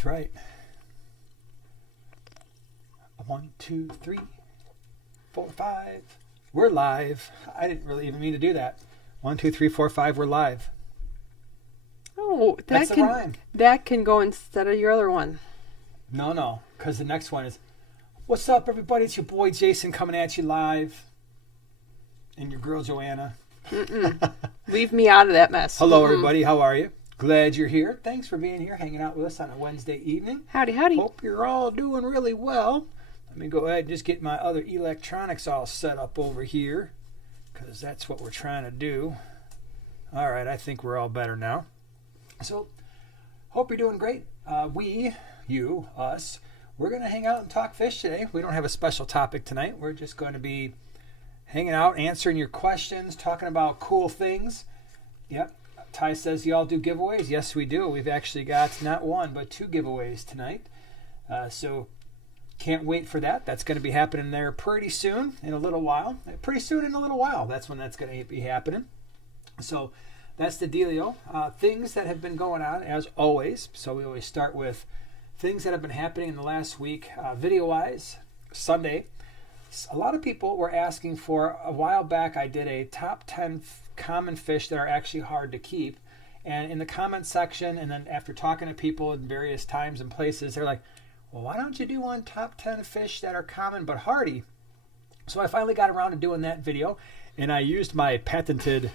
That's right. 1, 2, 3, 4, 5. We're live. I didn't really even mean to do that. 1, 2, 3, 4, 5. We're live. Oh, That's the rhyme. That can go instead of your other one. No, because the next one is, what's up, everybody? It's your boy Jason coming at you live, and your girl Joanna. Leave me out of that mess. Hello, everybody. How are you? Glad you're here. Thanks for being here, hanging out with us on a Wednesday evening. Howdy, howdy. Hope you're all doing really well. Let me go ahead and just get my other electronics all set up over here, because that's what we're trying to do. All right, I think we're all better now. So, hope you're doing great. Us, we're going to hang out and talk fish today. We don't have a special topic tonight. We're just going to be hanging out, answering your questions, talking about cool things. Yep. Ty says y'all do giveaways. Yes, we do. We've actually got not one, but 2 giveaways tonight. So can't wait for that. That's going to be happening there pretty soon in a little while. Pretty soon in a little while. That's when that's going to be happening. So that's the dealio. Things that have been going on as always. So we always start with things that have been happening in the last week. Video-wise, Sunday, a lot of people were asking for, a while back I did a top 10 common fish that are actually hard to keep. And in the comment section, and then after talking to people in various times and places, they're like, well, why don't you do one top 10 fish that are common but hardy? So I finally got around to doing that video, and I used my patented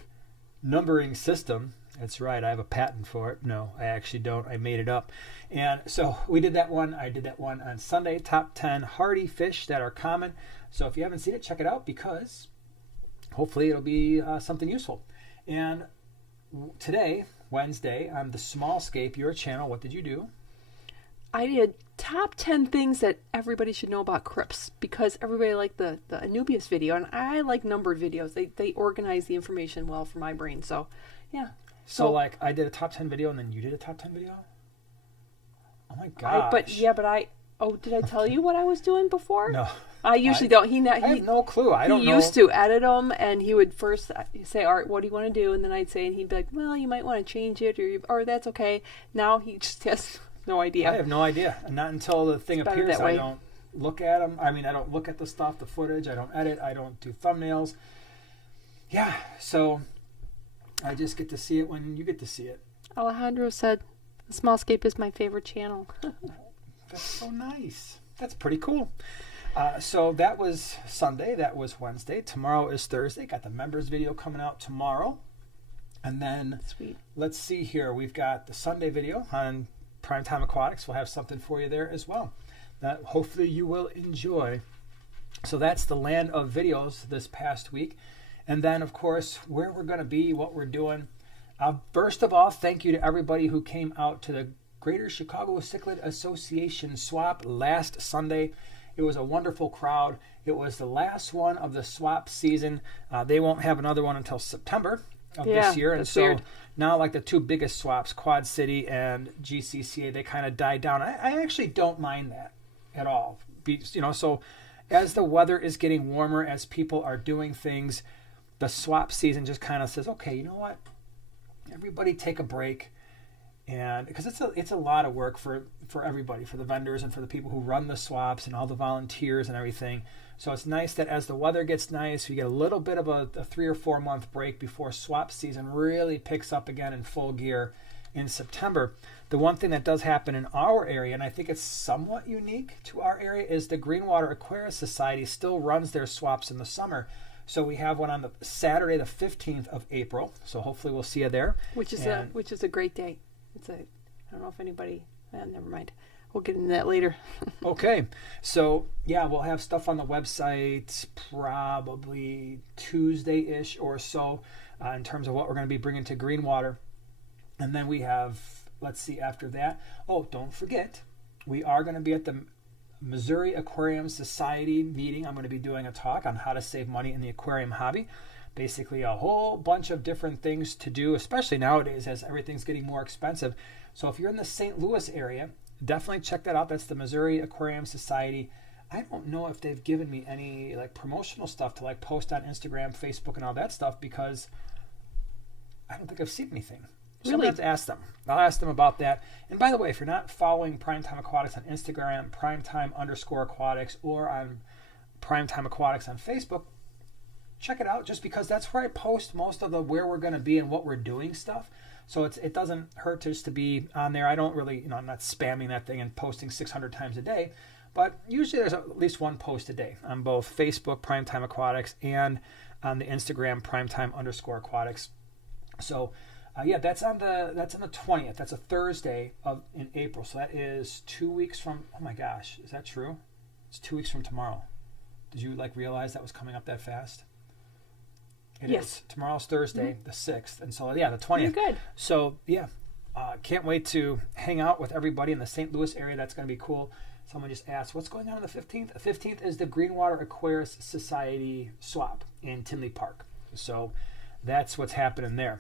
numbering system. That's right, I have a patent for it. No, I actually don't. I made it up. And so we did that one. I did that one on Sunday, top 10 hardy fish that are common. So if you haven't seen it, check it out, because hopefully it'll be something useful. And today, Wednesday, on the Small Scape, your channel, what did you do? I did top 10 things that everybody should know about crypts, because everybody liked the Anubias video, and I like numbered videos. They organize the information well for my brain. So, yeah. So like I did a top 10 video and then you did a top 10 video? Oh my gosh. Did I tell you what I was doing before? No. I usually don't. I have no clue. I don't know. He used to edit them, and he would first say, Art, what do you want to do? And then I'd say, and he'd be like, well, you might want to change it, or that's okay. Now he just has no idea. I have no idea. Not until the thing appears, I don't look at them. I mean, I don't look at the stuff, the footage. I don't edit. I don't do thumbnails. Yeah, so I just get to see it when you get to see it. Alejandro said, Smallscape is my favorite channel. That's so nice. That's pretty cool. So that was Sunday. That was Wednesday. Tomorrow is Thursday. Got the members video coming out tomorrow. And then, sweet. Let's see here. We've got the Sunday video on Primetime Aquatics. We'll have something for you there as well that hopefully you will enjoy. So that's the land of videos this past week. And then, of course, where we're going to be, what we're doing. First of all, thank you to everybody who came out to the Greater Chicago Cichlid Association swap last Sunday. It was a wonderful crowd. It was the last one of the swap season. They won't have another one until September of this year. And so weird. Now, like the 2 biggest swaps, Quad City and GCCA, they kind of died down. I actually don't mind that at all. So as the weather is getting warmer, as people are doing things, the swap season just kind of says, okay, you know what? Everybody take a break. And because it's a lot of work for everybody, for the vendors and for the people who run the swaps and all the volunteers and everything. So it's nice that as the weather gets nice, we get a little bit of a 3 or 4 month break before swap season really picks up again in full gear in September. The one thing that does happen in our area, and I think it's somewhat unique to our area, is the Greenwater Aquarius Society still runs their swaps in the summer. So we have one on the Saturday, the 15th of April. So hopefully we'll see you there. Which is a great day. I don't know if anybody, never mind. We'll get into that later. Okay. So, yeah, we'll have stuff on the website probably Tuesday-ish or so in terms of what we're going to be bringing to Greenwater. And then we have, let's see, after that. Oh, don't forget, we are going to be at the Missouri Aquarium Society meeting. I'm going to be doing a talk on how to save money in the aquarium hobby. Basically a whole bunch of different things to do, especially nowadays as everything's getting more expensive. So if you're in the St. Louis area, definitely check that out. That's the Missouri Aquarium Society. I don't know if they've given me any like promotional stuff to like post on Instagram, Facebook, and all that stuff, because I don't think I've seen anything. So I'm going to ask them. I'll ask them about that. And by the way, if you're not following Primetime Aquatics on Instagram, primetime_aquatics, or on Primetime Aquatics on Facebook, check it out, just because that's where I post most of the where we're going to be and what we're doing stuff. So it doesn't hurt just to be on there. I don't really, I'm not spamming that thing and posting 600 times a day, but usually there's at least one post a day on both Facebook, Primetime Aquatics, and on the Instagram, Primetime_aquatics. So yeah, that's on the 20th. That's a Thursday in April. So that is 2 weeks from, oh my gosh, is that true? It's 2 weeks from tomorrow. Did you realize that was coming up that fast? It is. Tomorrow's Thursday, the 6th. And so, yeah, the 20th. You're good. So, yeah, can't wait to hang out with everybody in the St. Louis area. That's going to be cool. Someone just asked, what's going on the 15th? The 15th is the Greenwater Aquarius Society swap in Tinley Park. So that's what's happening there.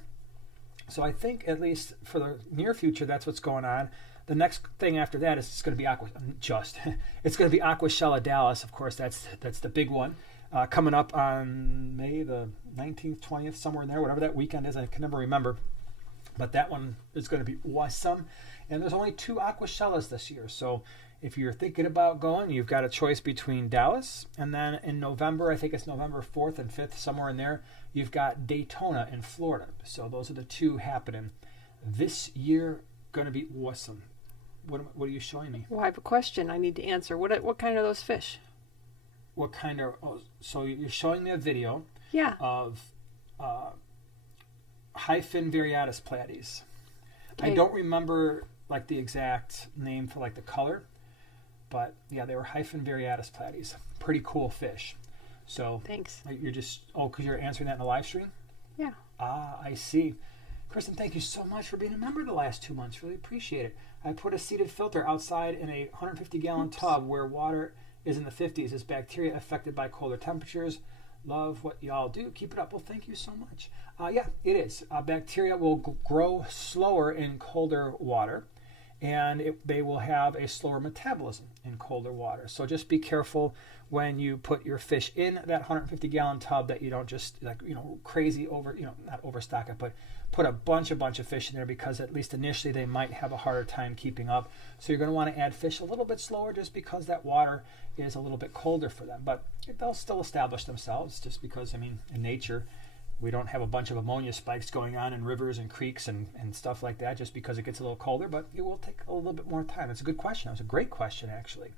So I think, at least for the near future, that's what's going on. The next thing after that is it's going to be it's going to be Aquashella Dallas. Of course, that's the big one. Coming up on May the 19th, 20th, somewhere in there, whatever that weekend is. I can never remember. But that one is going to be awesome. And there's only 2 Aquashellas this year. So if you're thinking about going, you've got a choice between Dallas. And then in November, I think it's November 4th and 5th, somewhere in there, you've got Daytona in Florida. So those are the 2 happening this year. Going to be awesome. What are you showing me? Well, I have a question I need to answer. What kind are those fish? What kind of? Oh, so you're showing me a video. Yeah. Of Hyphen variatus platies. Okay. I don't remember the exact name for the color, but yeah, they were Hyphen variatus platies. Pretty cool fish. So thanks. You're just because you're answering that in the live stream. Yeah. I see. Kristen, thank you so much for being a member the last 2 months. Really appreciate it. I put a seated filter outside in a 150-gallon tub where water is in the 50s. Is bacteria affected by colder temperatures? Love what y'all do. Keep it up. Well, thank you so much. Yeah, it is. Bacteria will grow slower in colder water, and they will have a slower metabolism in colder water. So just be careful when you put your fish in that 150-gallon tub that you don't just crazy not overstock it, but put a bunch of fish in there, because at least initially they might have a harder time keeping up. So you're going to want to add fish a little bit slower, just because that water is a little bit colder for them. But they'll still establish themselves, just because, in nature, we don't have a bunch of ammonia spikes going on in rivers and creeks and stuff like that just because it gets a little colder, but it will take a little bit more time. It's a good question. It was a great question, actually.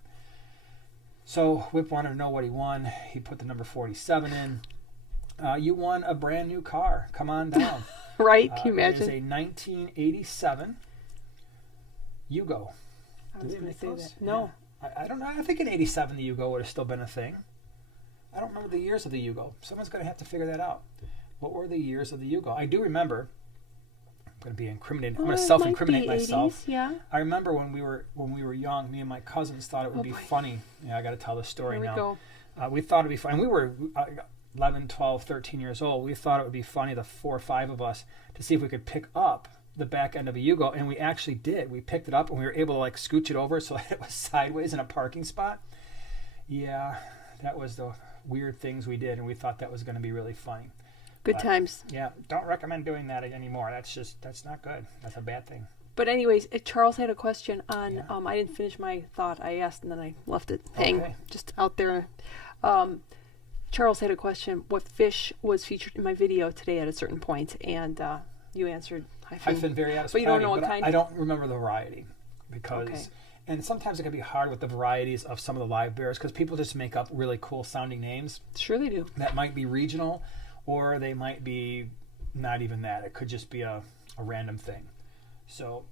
So Whip wanted to know what he won. He put the number 47 in. You won a brand new car. Come on down. Right? Can you imagine? It is a 1987 Hugo. I was going to say that. No. Yeah. I don't know. I think in 87 the Hugo would have still been a thing. I don't remember the years of the Hugo. Someone's going to have to figure that out. What were the years of the Hugo? I do remember. I'm going to be incriminating. I'm going to self-incriminate myself. 80s, yeah. I remember when we were young, me and my cousins thought it would be funny. Yeah, I got to tell the story now. Here we go. We thought it'd be funny. We were 11, 12, 13 years old. We thought it would be funny, the 4 or 5 of us, to see if we could pick up the back end of a Hugo, and we actually did. We picked it up, and we were able to scooch it over so that it was sideways in a parking spot. Yeah, that was the weird things we did, and we thought that was going to be really funny. Good times. Yeah, don't recommend doing that anymore. That's not good. That's a bad thing. But anyways, Charles had a question on, I didn't finish my thought. I asked and then I left it hang just out there. Charles had a question, what fish was featured in my video today at a certain point, and you answered Hyphen variatus. But you don't know what kind? I don't remember the variety, because and sometimes it can be hard with the varieties of some of the live bears, because people just make up really cool sounding names. Sure they do. That might be regional, or they might be not even that. It could just be a random thing. So,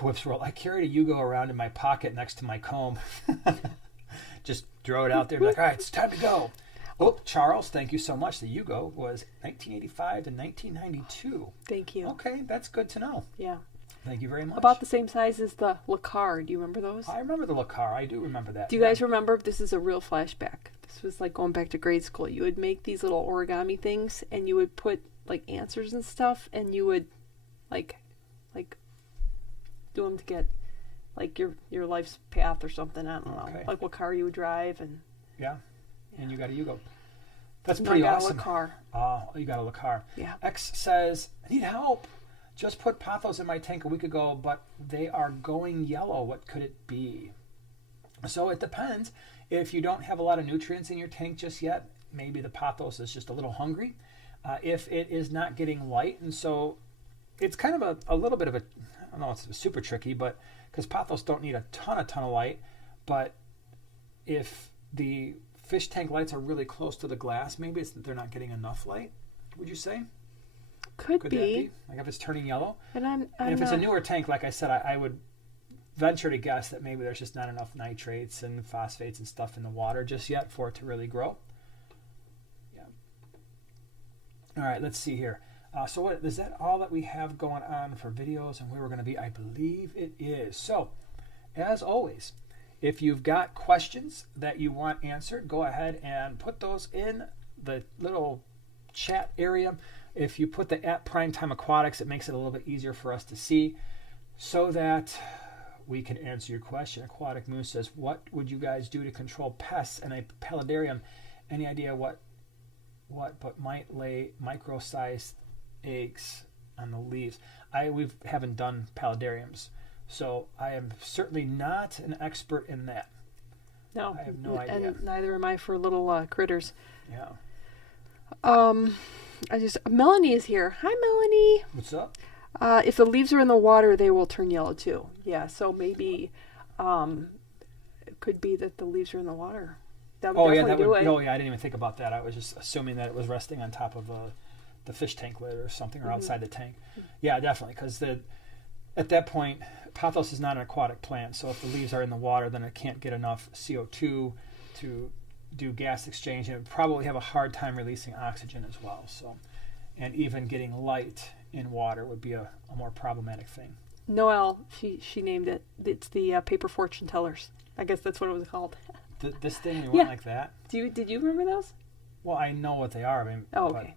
Whips World, I carried a Hugo around in my pocket next to my comb. Just throw it out there and be like, all right, it's time to go. Oh, Charles, thank you so much. The Hugo was 1985 to 1992. Thank you. Okay, that's good to know. Yeah. Thank you very much. About the same size as the Lacar. Do you remember those? I remember the Lacar. I do remember that. Do you guys remember? This is a real flashback. This was going back to grade school. You would make these little origami things, and you would put answers and stuff, and you would like do them to get your life's path or something. I don't know. Like what car you would drive and. Yeah. And you got a Hugo. That's pretty awesome. I got a Lacar. Oh, you got a Lacar. Yeah. X says, I need help. just put Pothos in my tank a week ago, but they are going yellow. What could it be? So it depends. If you don't have a lot of nutrients in your tank just yet, maybe the Pothos is just a little hungry. If it is not getting light, and so it's kind of a little bit of a, I don't know, it's super tricky, but because Pothos don't need a ton of light, but if the fish tank lights are really close to the glass, maybe it's that they're not getting enough light, would you say? Could That be. be? Like if it's turning yellow? And if it's a newer tank, like I said, I would venture to guess that maybe there's just not enough nitrates and phosphates and stuff in the water just yet for it to really grow. Yeah. All right, let's see here. So what is that all that we have going on for videos and where we're going to be? I believe it is. So, as always, if you've got questions that you want answered, go ahead and put those in the little chat area. If you put the @Primetime Aquatics, it makes it a little bit easier for us to see so that we can answer your question. Aquatic Moose says, what would you guys do to control pests in a paludarium? Any idea what but might lay micro-sized eggs on the leaves? We haven't done paludariums, so I am certainly not an expert in that. No, I have no idea. And neither am I for little critters. Yeah. Melanie is here. Hi, Melanie. What's up? If the leaves are in the water, they will turn yellow too. Yeah, so maybe it could be that the leaves are in the water. That would definitely do it. Oh, yeah, I didn't even think about that. I was just assuming that it was resting on top of the fish tank lid or something, or outside the tank. Yeah, definitely, because at that point, Pothos is not an aquatic plant, so if the leaves are in the water, then it can't get enough CO2 to do gas exchange, and it would probably have a hard time releasing oxygen as well. So, and even getting light in water would be a more problematic thing. Noelle, she named it. It's the paper fortune tellers. I guess that's what it was called. This thing, you want like that? Did you remember those? Well, I know what they are. I mean, okay.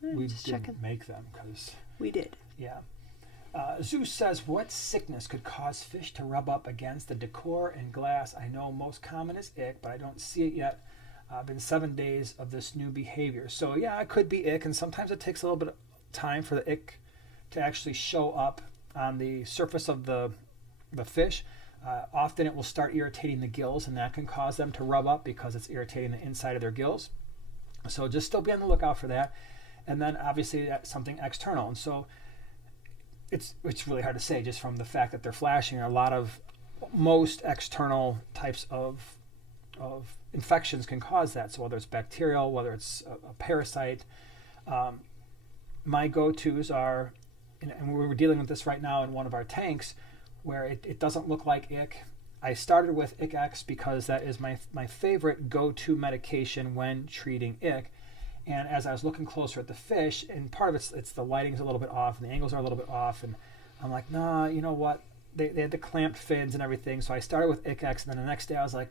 We just didn't checking. make them because We did. Yeah. Zeus says, what sickness could cause fish to rub up against the decor and glass? I know most common is ick, but I don't see it yet. Been 7 days of this new behavior. So yeah, it could be ick, and sometimes it takes a little bit of time for the ick to actually show up on the surface of the fish. Often it will start irritating the gills, and that can cause them to rub up because it's irritating the inside of their gills. So just still be on the lookout for that. And then obviously that's something external. And so it's really hard to say just from the fact that they're flashing. Most external types of infections can cause that. So whether it's bacterial, whether it's a parasite, my go-tos are, and we're dealing with this right now in one of our tanks, where it doesn't look like ick. I started with ICX because that is my favorite go-to medication when treating ick. And as I was looking closer at the fish, and part of it's the lighting's a little bit off, and the angles are a little bit off, and I'm like, nah, you know what? They had the clamped fins and everything, so I started with ICX, and then the next day I was like,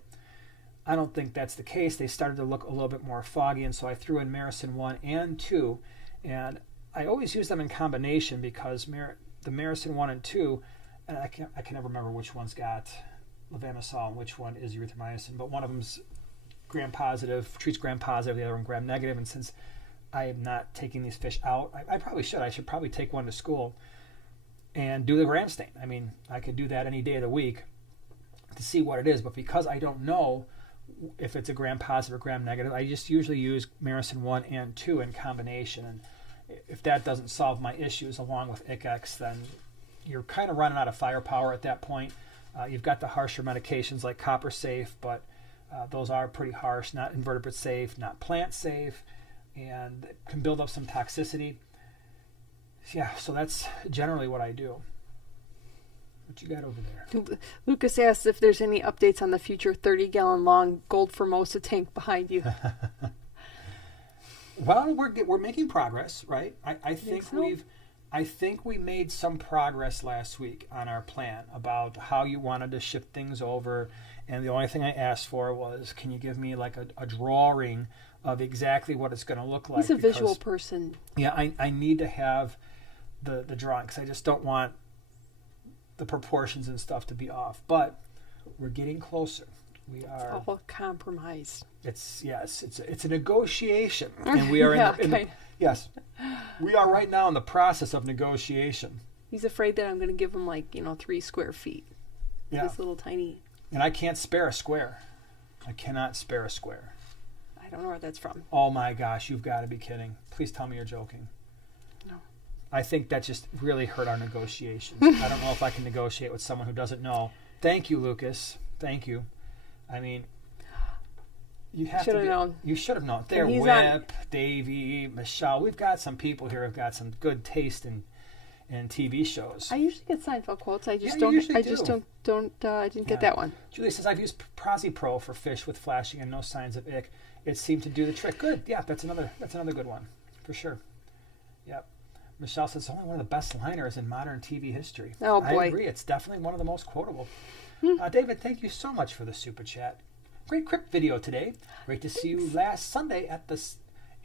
I don't think that's the case. They started to look a little bit more foggy, and so I threw in Maricin 1 and 2, and I always use them in combination because the Maricin 1 and 2, and I can never remember which one's got levamisole and which one is erythromycin, but one of them's gram-positive, treats gram-positive, the other one gram-negative, and since I am not taking these fish out, I probably should. I should probably take one to school and do the gram stain. I mean, I could do that any day of the week to see what it is, but because I don't know if it's a gram-positive or gram-negative, I just usually use Maricin 1 and 2 in combination, and if that doesn't solve my issues along with ICX, then you're kind of running out of firepower at that point. You've got the harsher medications like copper safe, but those are pretty harsh, not invertebrate safe, not plant safe, and can build up some toxicity. Yeah, so that's generally what I do. What you got over there? Lucas asks if there's any updates on the future 30-gallon long gold Formosa tank behind you. Well, we're making progress, right? I think so? I think we made some progress last week on our plan about how you wanted to shift things over, and the only thing I asked for was, can you give me like a drawing of exactly what it's going to look like? He's a visual person. Yeah, I need to have the drawing because I just don't want the proportions and stuff to be off. But we're getting closer. We are. It's all compromise. It's a negotiation, and we are Yes. We are right now in the process of negotiation. He's afraid that I'm going to give him 3 square feet. Yeah. This little tiny. And I can't spare a square. I cannot spare a square. I don't know where that's from. Oh my gosh, you've got to be kidding. Please tell me you're joking. No. I think that just really hurt our negotiations. I don't know if I can negotiate with someone who doesn't know. Thank you, Lucas. Thank you. I mean, you have to known. You should have known. There, Whip, Davey, Michelle. We've got some people here who've got some good taste in TV shows. I usually get Seinfeld quotes. I just Yeah, don't. you usually I do. just don't. I didn't get that one. Julie says, I've used Prezi Pro for fish with flashing and no signs of ick. It seemed to do the trick. Good. Yeah, that's another good one for sure. Yep. Michelle says, it's only one of the best liners in modern TV history. Oh, boy. I agree. It's definitely one of the most quotable. David, thank you so much for the super chat. Great crypt video today. Great to see you last Sunday at the...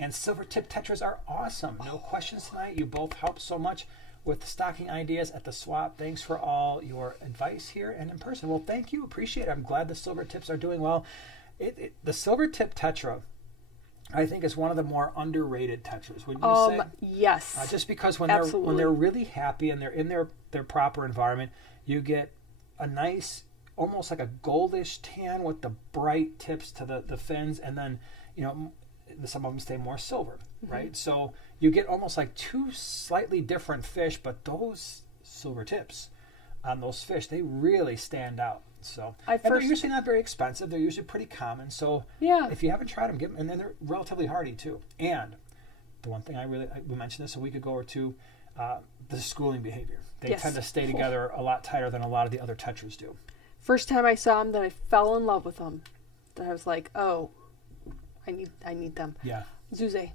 And silver tip tetras are awesome. No questions tonight. You both helped so much with the stocking ideas at the swap. Thanks for all your advice here and in person. Well, thank you. Appreciate it. I'm glad the silver tips are doing well. The silver tip tetra, I think, is one of the more underrated tetras. Wouldn't you say? Yes. Just because when Absolutely. they're really happy and they're in their proper environment, you get a nice, almost like a goldish tan with the bright tips to the fins, and then some of them stay more silver, right? So you get almost like two slightly different fish, but those silver tips on those fish, they really stand out. So they're usually not very expensive. They're usually pretty common. So if you haven't tried them, get them. And then they're relatively hardy too. And the one thing we mentioned this a week ago or two, the schooling behavior. They tend to stay together a lot tighter than a lot of the other tetras do. First time I saw them, that I fell in love with them. That I was like, oh, I need them. Yeah. Zuze.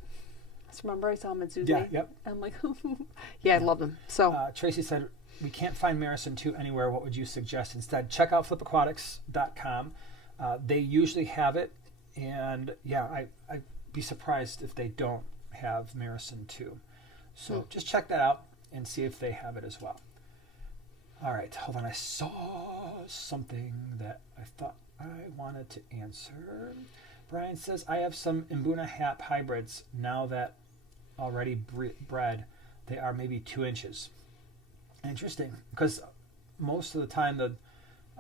Just remember I saw them at Zuze. Yeah. Yep. I'm like, I love them. So Tracy said, we can't find Marison 2 anywhere. What would you suggest instead? Check out flipaquatics.com. They usually have it. And I'd be surprised if they don't have Marison 2. So just check that out and see if they have it as well. All right, hold on. I saw something that I thought I wanted to answer. Brian says, I have some Imuna hap hybrids now that already bred. They are maybe 2 inches. Interesting, because most of the time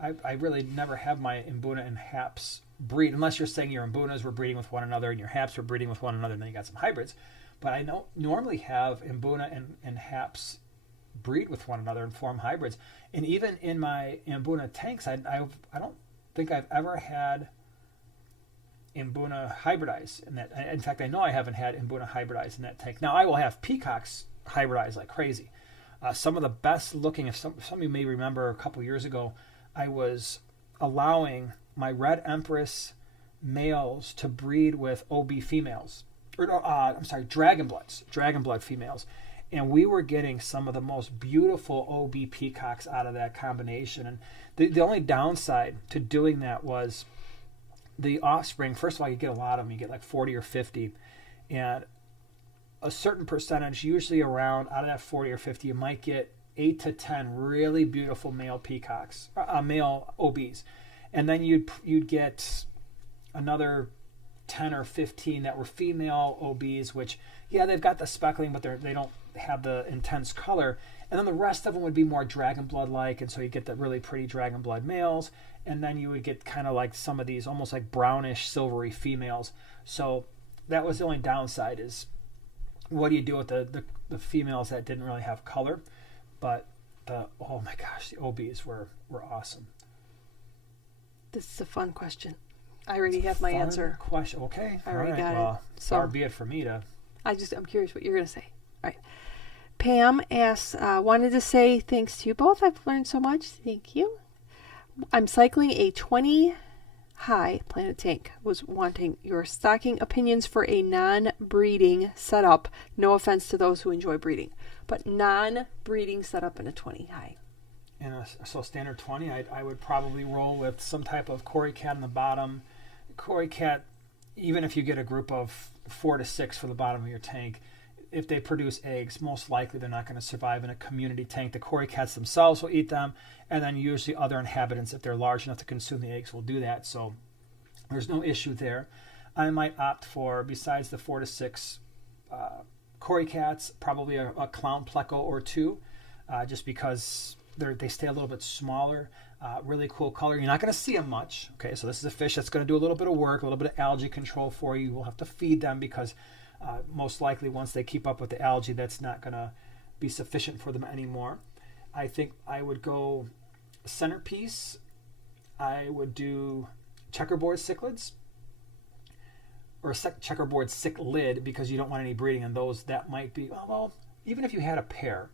I really never have my Imuna and haps breed, unless you're saying your Imbunas were breeding with one another and your haps were breeding with one another, and then you got some hybrids. But I don't normally have Imuna and haps breed with one another and form hybrids. And even in my Imuna tanks, I don't think I've ever had Imuna hybridized in that. In fact, I know I haven't had Imuna hybridized in that tank. Now I will have peacocks hybridized like crazy. Some of the best looking, if some of you may remember a couple years ago, I was allowing my Red Empress males to breed with OB females. Dragon blood females. And we were getting some of the most beautiful OB peacocks out of that combination. And the only downside to doing that was the offspring. First of all, you get a lot of them. You get like 40 or 50. And a certain percentage, usually around, out of that 40 or 50, you might get 8 to 10 really beautiful male peacocks, male OBs. And then you'd get another 10 or 15 that were female OBs, which, they've got the speckling, but they don't have the intense color. And then the rest of them would be more dragon blood-like, and so you get the really pretty dragon blood males, and then you would get kind of like some of these almost like brownish, silvery females. So that was the only downside, is what do you do with the females that didn't really have color? But oh my gosh, the OBs were awesome. This is a fun question. I already have my answer. Question. Okay. I already got it. So far be it for me to. I'm curious what you're going to say. All right. Pam asks, wanted to say thanks to you both. I've learned so much. Thank you. I'm cycling a 20 high planet tank. Was wanting your stocking opinions for a non-breeding setup. No offense to those who enjoy breeding, but non-breeding setup in a 20 high. So standard 20, I would probably roll with some type of Cory cat in the bottom. Cory cat, even if you get a group of 4 to 6 for the bottom of your tank, if they produce eggs, most likely they're not going to survive in a community tank. The Cory cats themselves will eat them, and then usually other inhabitants, if they're large enough to consume the eggs, will do that. So there's no issue there. I might opt for, besides the 4 to 6 Cory cats, probably a clown pleco or two, just because they stay a little bit smaller. Really cool color. You're not going to see them much. Okay, so this is a fish that's going to do a little bit of work, a little bit of algae control for you. We'll have to feed them because most likely once they keep up with the algae, that's not going to be sufficient for them anymore. I think I would go centerpiece. I would do checkerboard cichlids, or checkerboard cichlid, because you don't want any breeding in those. That might be, well, even if you had a pair,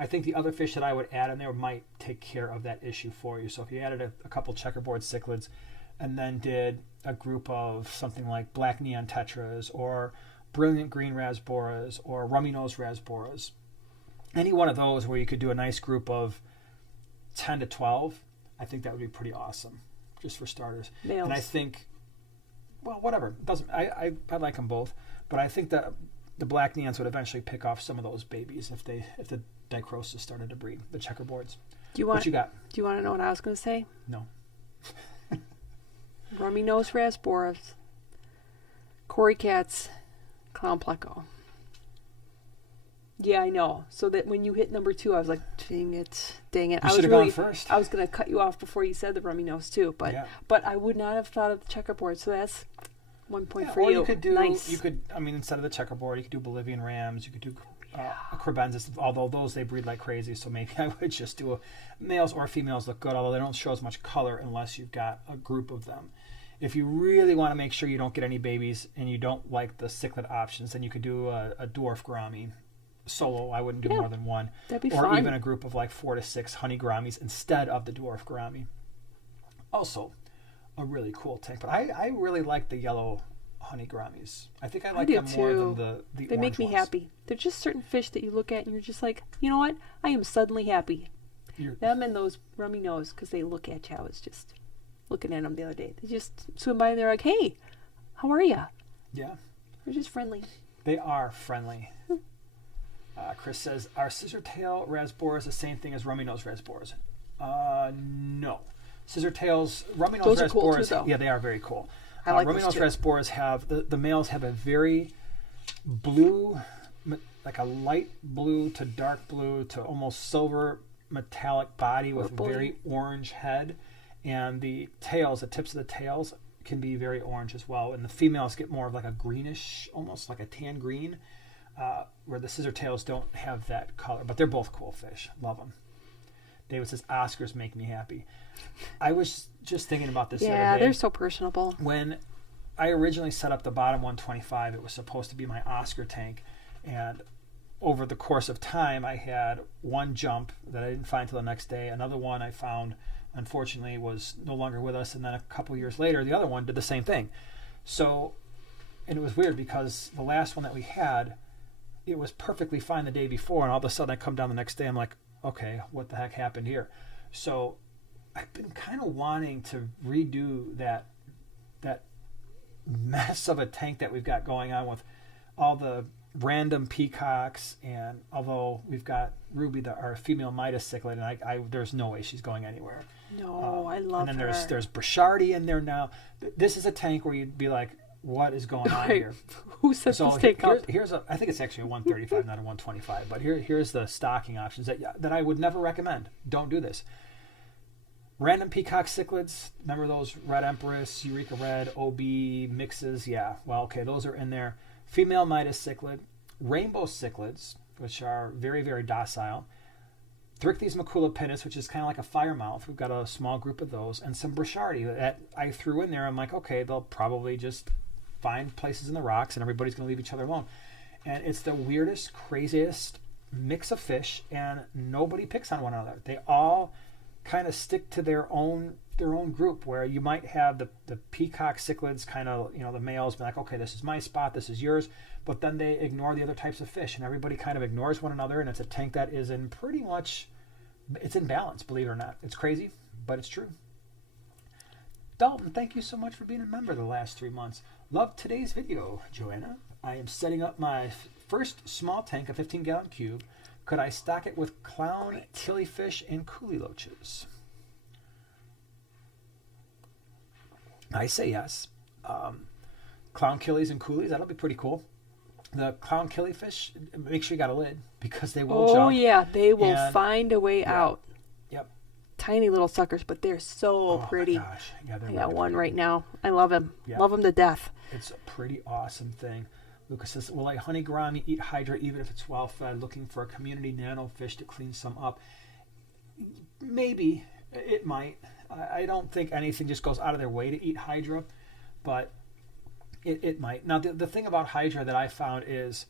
I think the other fish that I would add in there might take care of that issue for you. So if you added a couple checkerboard cichlids and then did a group of something like black neon tetras or brilliant green rasboras or rummy nose rasboras, any one of those where you could do a nice group of 10 to 12, I think that would be pretty awesome, just for starters. Nails. And I think, well, whatever. It doesn't. I like them both, but I think that the black neons would eventually pick off some of those babies if the dichrosis started to breed, the checkerboards. What you got? Do you want to know what I was going to say? No. Rummy nose rasboras, Cory cats, clown pleco. Yeah, I know. So that when you hit number 2, I was like, dang it. You should have gone first. I was going to cut you off before you said the rummy nose too, but I would not have thought of the checkerboard. So that's 1 point for or you. You could do, nice. instead of the checkerboard, you could do Bolivian rams. You could do crebensis, although those they breed like crazy. So maybe I would just do males or females look good, although they don't show as much color unless you've got a group of them. If you really want to make sure you don't get any babies and you don't like the cichlid options, then you could do a dwarf gourami solo. I wouldn't do more than one. That'd be or fun. Even a group of like 4 to 6 honey gouramis instead of the dwarf gourami. Also, a really cool tank. But I really like the yellow honey gouramis. I think I like them more than the They make me ones. happy. They're just certain fish that you look at and you're just like, you know what? I am suddenly happy. Them and those rummy nose, because they look at you. I was just looking at them the other day. They just swim by and they're like, hey, how are you? Yeah. They're just friendly. They are friendly. Chris says, are scissortail rasboras the same thing as rummy nose rasboras? No. Scissortails, rummy nose Those are cool too, rasboras, though. yeah, they are very cool. I like rummy those nose too. rasboras have, the males have a very blue, like a light blue to dark blue to almost silver metallic body with a very orange head. And the tails, the tips of the tails can be very orange as well. And the females get more of like a greenish, almost like a tan green, where the scissortails don't have that color. But they're both cool fish. Love them. David says, Oscars make me happy. I was just thinking about this the other day. Yeah, they're so personable. When I originally set up the bottom 125, it was supposed to be my Oscar tank. And over the course of time, I had one jump that I didn't find until the next day. Another one I found, unfortunately, was no longer with us. And then a couple years later, the other one did the same thing. So, and it was weird because the last one that we had, it was perfectly fine the day before. And all of a sudden I come down the next day, I'm like, okay, what the heck happened here? So I've been kind of wanting to redo that mess of a tank that we've got going on with all the random peacocks, and although we've got Ruby, our female Midas cichlid, and I there's no way she's going anywhere. No, I love her. And then there's Brichardi in there now. This is a tank where you'd be like, what is going on here? Who set this tank up? I think it's actually a 135, not a 125. But here's the stocking options that I would never recommend. Don't do this. Random peacock cichlids. Remember those Red Empress, Eureka Red, OB mixes? Yeah. Well, okay, those are in there. Female Midas cichlid, rainbow cichlids, which are very, very docile. Thrictes maculopinus, which is kind of like a firemouth. We've got a small group of those, and some Brichardi that I threw in there. I'm like, okay, they'll probably just find places in the rocks, and everybody's going to leave each other alone. And it's the weirdest, craziest mix of fish, and nobody picks on one another. They all kind of stick to their own group, where you might have the peacock cichlids kind of, the males be like, okay, this is my spot, this is yours, but then they ignore the other types of fish, and everybody kind of ignores one another, and it's a tank that is in pretty much, it's in balance, believe it or not. It's crazy, but it's true. Dalton, thank you so much for being a member the last 3 months. Love today's video, Joanna. I am setting up my first small tank, a 15-gallon cube. Could I stock it with clown, killifish, and coolie loaches? I say yes. Clown killies and coolies, that'll be pretty cool. The clown killifish, make sure you got a lid because they will Oh jump. yeah, they will And- find a way out. Yep. Tiny little suckers, but they're so pretty. My gosh. Yeah, they're I got really one pretty. right now. I love him. Yeah. Love him to death. It's a pretty awesome thing. Lucas says, will a honey gourami eat hydra even if it's well fed? Looking for a community nano fish to clean some up. Maybe. It might. I don't think anything just goes out of their way to eat hydra, but it might. Now, the thing about hydra that I found is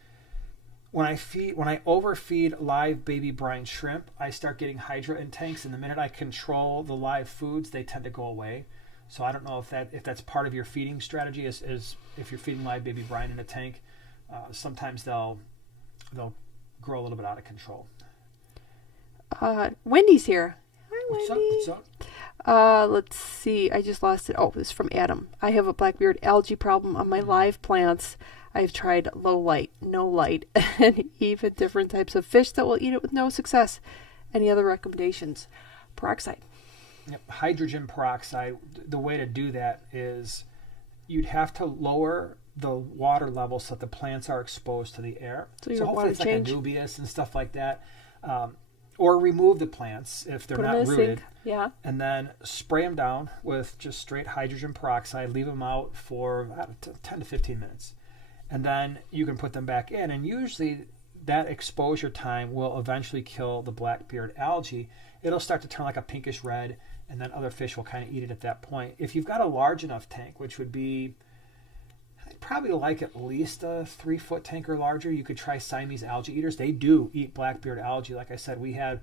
when I overfeed live baby brine shrimp, I start getting hydra in tanks, and the minute I control the live foods, they tend to go away. So I don't know if that's part of your feeding strategy is if you're feeding live baby brine in a tank, sometimes they'll grow a little bit out of control. Wendy's here. Hi, What's up? Wendy. What's up? Let's see. I just lost it. Oh, this is from Adam. I have a Blackbeard algae problem on my live plants. I've tried low light, no light, and even different types of fish that will eat it with no success. Any other recommendations? Peroxide. Yep. Hydrogen peroxide. The way to do that is you'd have to lower the water level so that the plants are exposed to the air. So your hopefully water it's change. like Anubias and stuff like that. Or remove the plants if they're Put 'em not in a rooted. sink. Yeah. And then spray them down with just straight hydrogen peroxide. Leave them out for 10 to 15 minutes. And then you can put them back in. And usually that exposure time will eventually kill the Blackbeard algae. It'll start to turn like a pinkish red, and then other fish will kind of eat it at that point. If you've got a large enough tank, which would be, I'd probably like at least a 3-foot tank or larger, you could try Siamese algae eaters. They do eat Blackbeard algae. Like I said, we had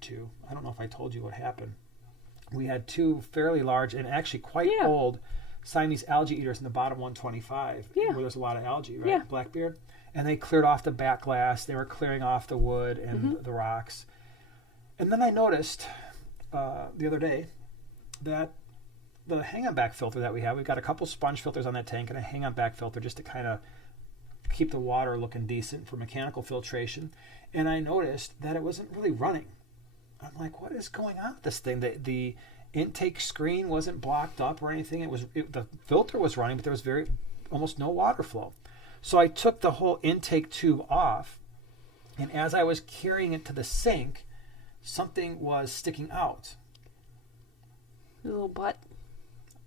two. I don't know if I told you what happened. We had two fairly large and actually quite old Siamese algae eaters in the bottom 125, where there's a lot of algae, right? Yeah. Blackbeard. And they cleared off the back glass. They were clearing off the wood and the rocks. And then I noticed the other day that the hang-on back filter that we have, we've got a couple sponge filters on that tank and a hang-on back filter just to kind of keep the water looking decent for mechanical filtration. And I noticed that it wasn't really running. I'm like, what is going on with this thing? The intake screen wasn't blocked up or anything. The filter was running, but there was almost no water flow. So I took the whole intake tube off, and as I was carrying it to the sink, something was sticking out. A little butt.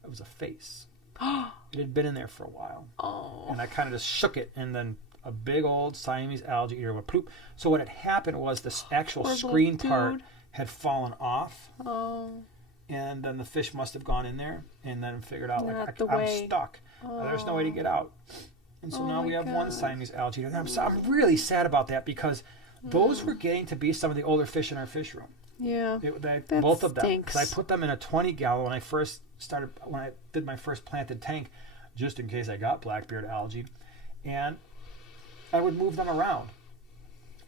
It was a face. It had been in there for a while. Oh. And I kind of just shook it, and then a big old Siamese algae eater went ploop. So what had happened was this actual Poor screen little part dude. had fallen off, Oh. and then the fish must have gone in there and then figured out, Not like, the I'm way. stuck. There's no way to get out. And so Oh now we my have one gosh. Siamese algae eater. And I'm really sad about that because those were getting to be some of the older fish in our fish room. Yeah. That That both of them. stinks. Because I put them in a 20-gallon when I did my first planted tank, just in case I got Blackbeard algae. And I would move them around.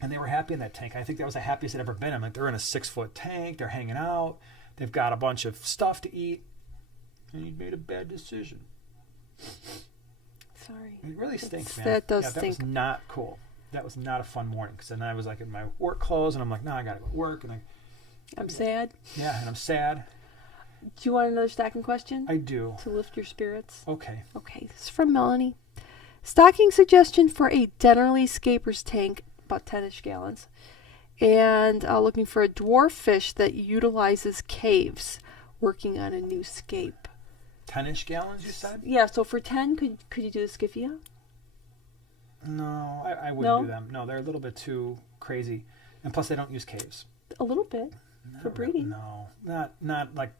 And they were happy in that tank. I think that was the happiest they'd ever been. I'm like, they're in a 6-foot tank. They're hanging out. They've got a bunch of stuff to eat. And you made a bad decision. Sorry. It really stinks, man. That does That stink. was not cool. That was not a fun morning. Because then I was like in my work clothes, and I'm like, no, I got to go to work. And I'm sad. and I'm sad. Do you want another stacking question I do. to lift your spirits? Okay. Okay, this is from Melanie. Stocking suggestion for a Dennerly Scapers tank, about 10-ish gallons. And looking for a dwarf fish that utilizes caves, working on a new scape. 10-ish gallons, you said? Yeah, so for 10, could you do the Skiffia? No, I wouldn't No? do them. No, they're a little bit too crazy. And plus, they don't use caves. A little bit, for breeding. No, not like...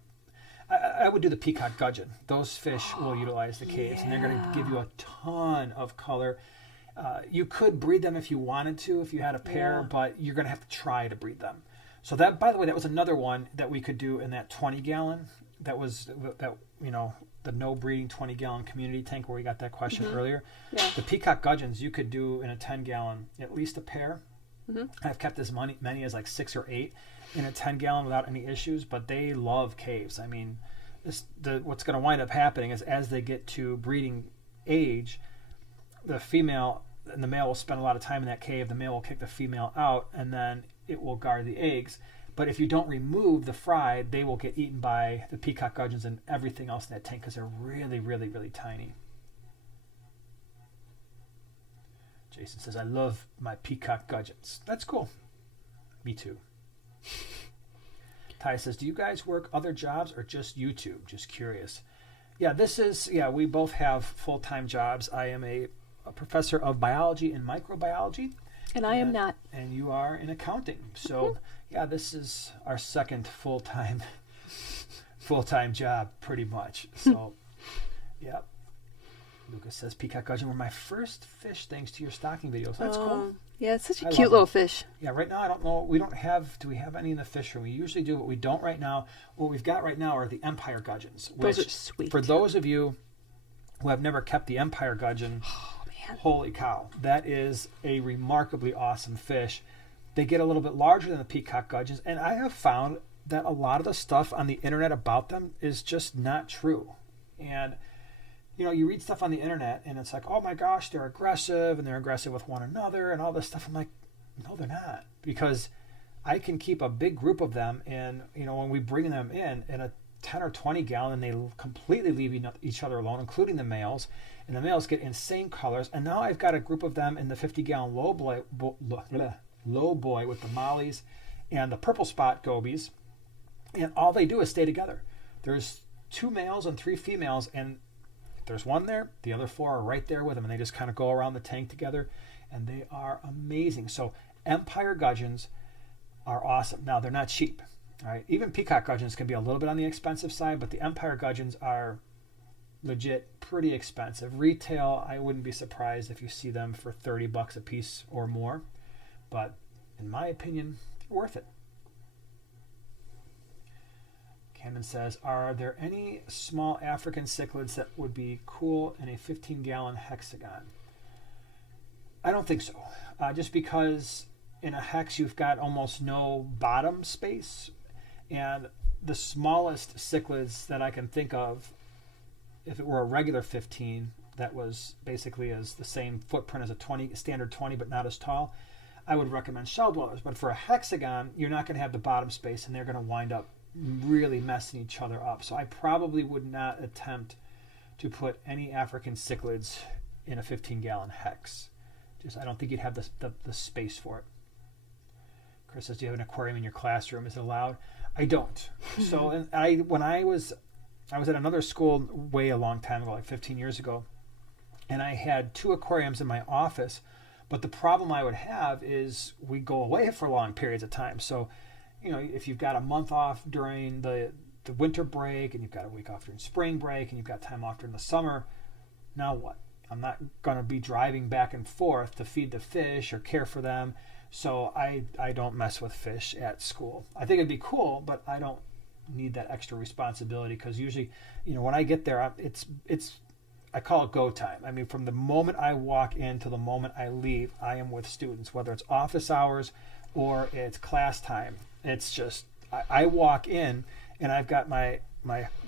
I would do the peacock gudgeon. Those fish will utilize the caves, and they're going to give you a ton of color. You could breed them if you wanted to, if you had a pair, but you're going to have to try to breed them. So that, by the way, that was another one that we could do in that 20-gallon. That was the no breeding 20-gallon community tank where we got that question earlier. Yeah. The peacock gudgeons you could do in a 10-gallon, at least a pair. I've kept as many as like 6 or 8 in a 10-gallon without any issues, but they love caves. I mean, what's going to wind up happening is as they get to breeding age, the female and the male will spend a lot of time in that cave. The male will kick the female out, and then it will guard the eggs. But if you don't remove the fry, they will get eaten by the peacock gudgeons and everything else in that tank because they're really, really, really tiny. Jason says, I love my peacock gudgeons. That's cool. Me too. Ty says, do you guys work other jobs or just YouTube? Just curious. Yeah, we both have full-time jobs. I am a professor of biology and microbiology. And I am not. And you are in accounting. So, yeah, this is our second full-time job, pretty much. So, yeah. Lucas says, peacock gudgeon were my first fish thanks to your stocking videos. That's cool. Yeah, it's such a cute little fish. Yeah, right now I don't know. Do we have any in the fish room? We usually do, but we don't right now. What we've got right now are the empire gudgeons. Those are sweet. For those of you who have never kept the empire gudgeon, holy cow, that is a remarkably awesome fish. They get a little bit larger than the peacock gudgeons, and I have found that a lot of the stuff on the internet about them is just not true. And you read stuff on the internet and it's like, oh my gosh, they're aggressive and they're aggressive with one another and all this stuff. I'm like, no, they're not, because I can keep a big group of them, and when we bring them in a 10 or 20 gallon, they completely leave each other alone, including the males, and the males get insane colors. And now I've got a group of them in the 50-gallon low boy with the mollies and the purple spot gobies, and all they do is stay together. There's 2 males and 3 females, and there's one there, the other 4 are right there with them, and they just kind of go around the tank together, and they are amazing. So empire gudgeons are awesome. Now, they're not cheap. All right? Even peacock gudgeons can be a little bit on the expensive side, but the empire gudgeons are legit pretty expensive. Retail, I wouldn't be surprised if you see them for $30 a piece or more, but in my opinion, worth it. Camden says, are there any small African cichlids that would be cool in a 15-gallon hexagon? I don't think so. Just because in a hex you've got almost no bottom space, and the smallest cichlids that I can think of, if it were a regular 15 that was basically as the same footprint as a standard 20 but not as tall, I would recommend shell dwellers. But for a hexagon, you're not going to have the bottom space, and they're going to wind up really messing each other up. So I probably would not attempt to put any African cichlids in a 15-gallon hex. I don't think you'd have the space for it. Chris says, do you have an aquarium in your classroom? Is it allowed? I don't. So when I was at another school way a long time ago, like 15 years ago, and I had 2 aquariums in my office, but the problem I would have is we go away for long periods of time. So if you've got a month off during the winter break, and you've got a week off during spring break, and you've got time off during the summer, now what? I'm not going to be driving back and forth to feed the fish or care for them. So I don't mess with fish at school. I think it'd be cool, but I don't need that extra responsibility, because usually, when I get there, I call it go time. I mean, from the moment I walk in to the moment I leave, I am with students, whether it's office hours or it's class time. It's just, I walk in and I've got my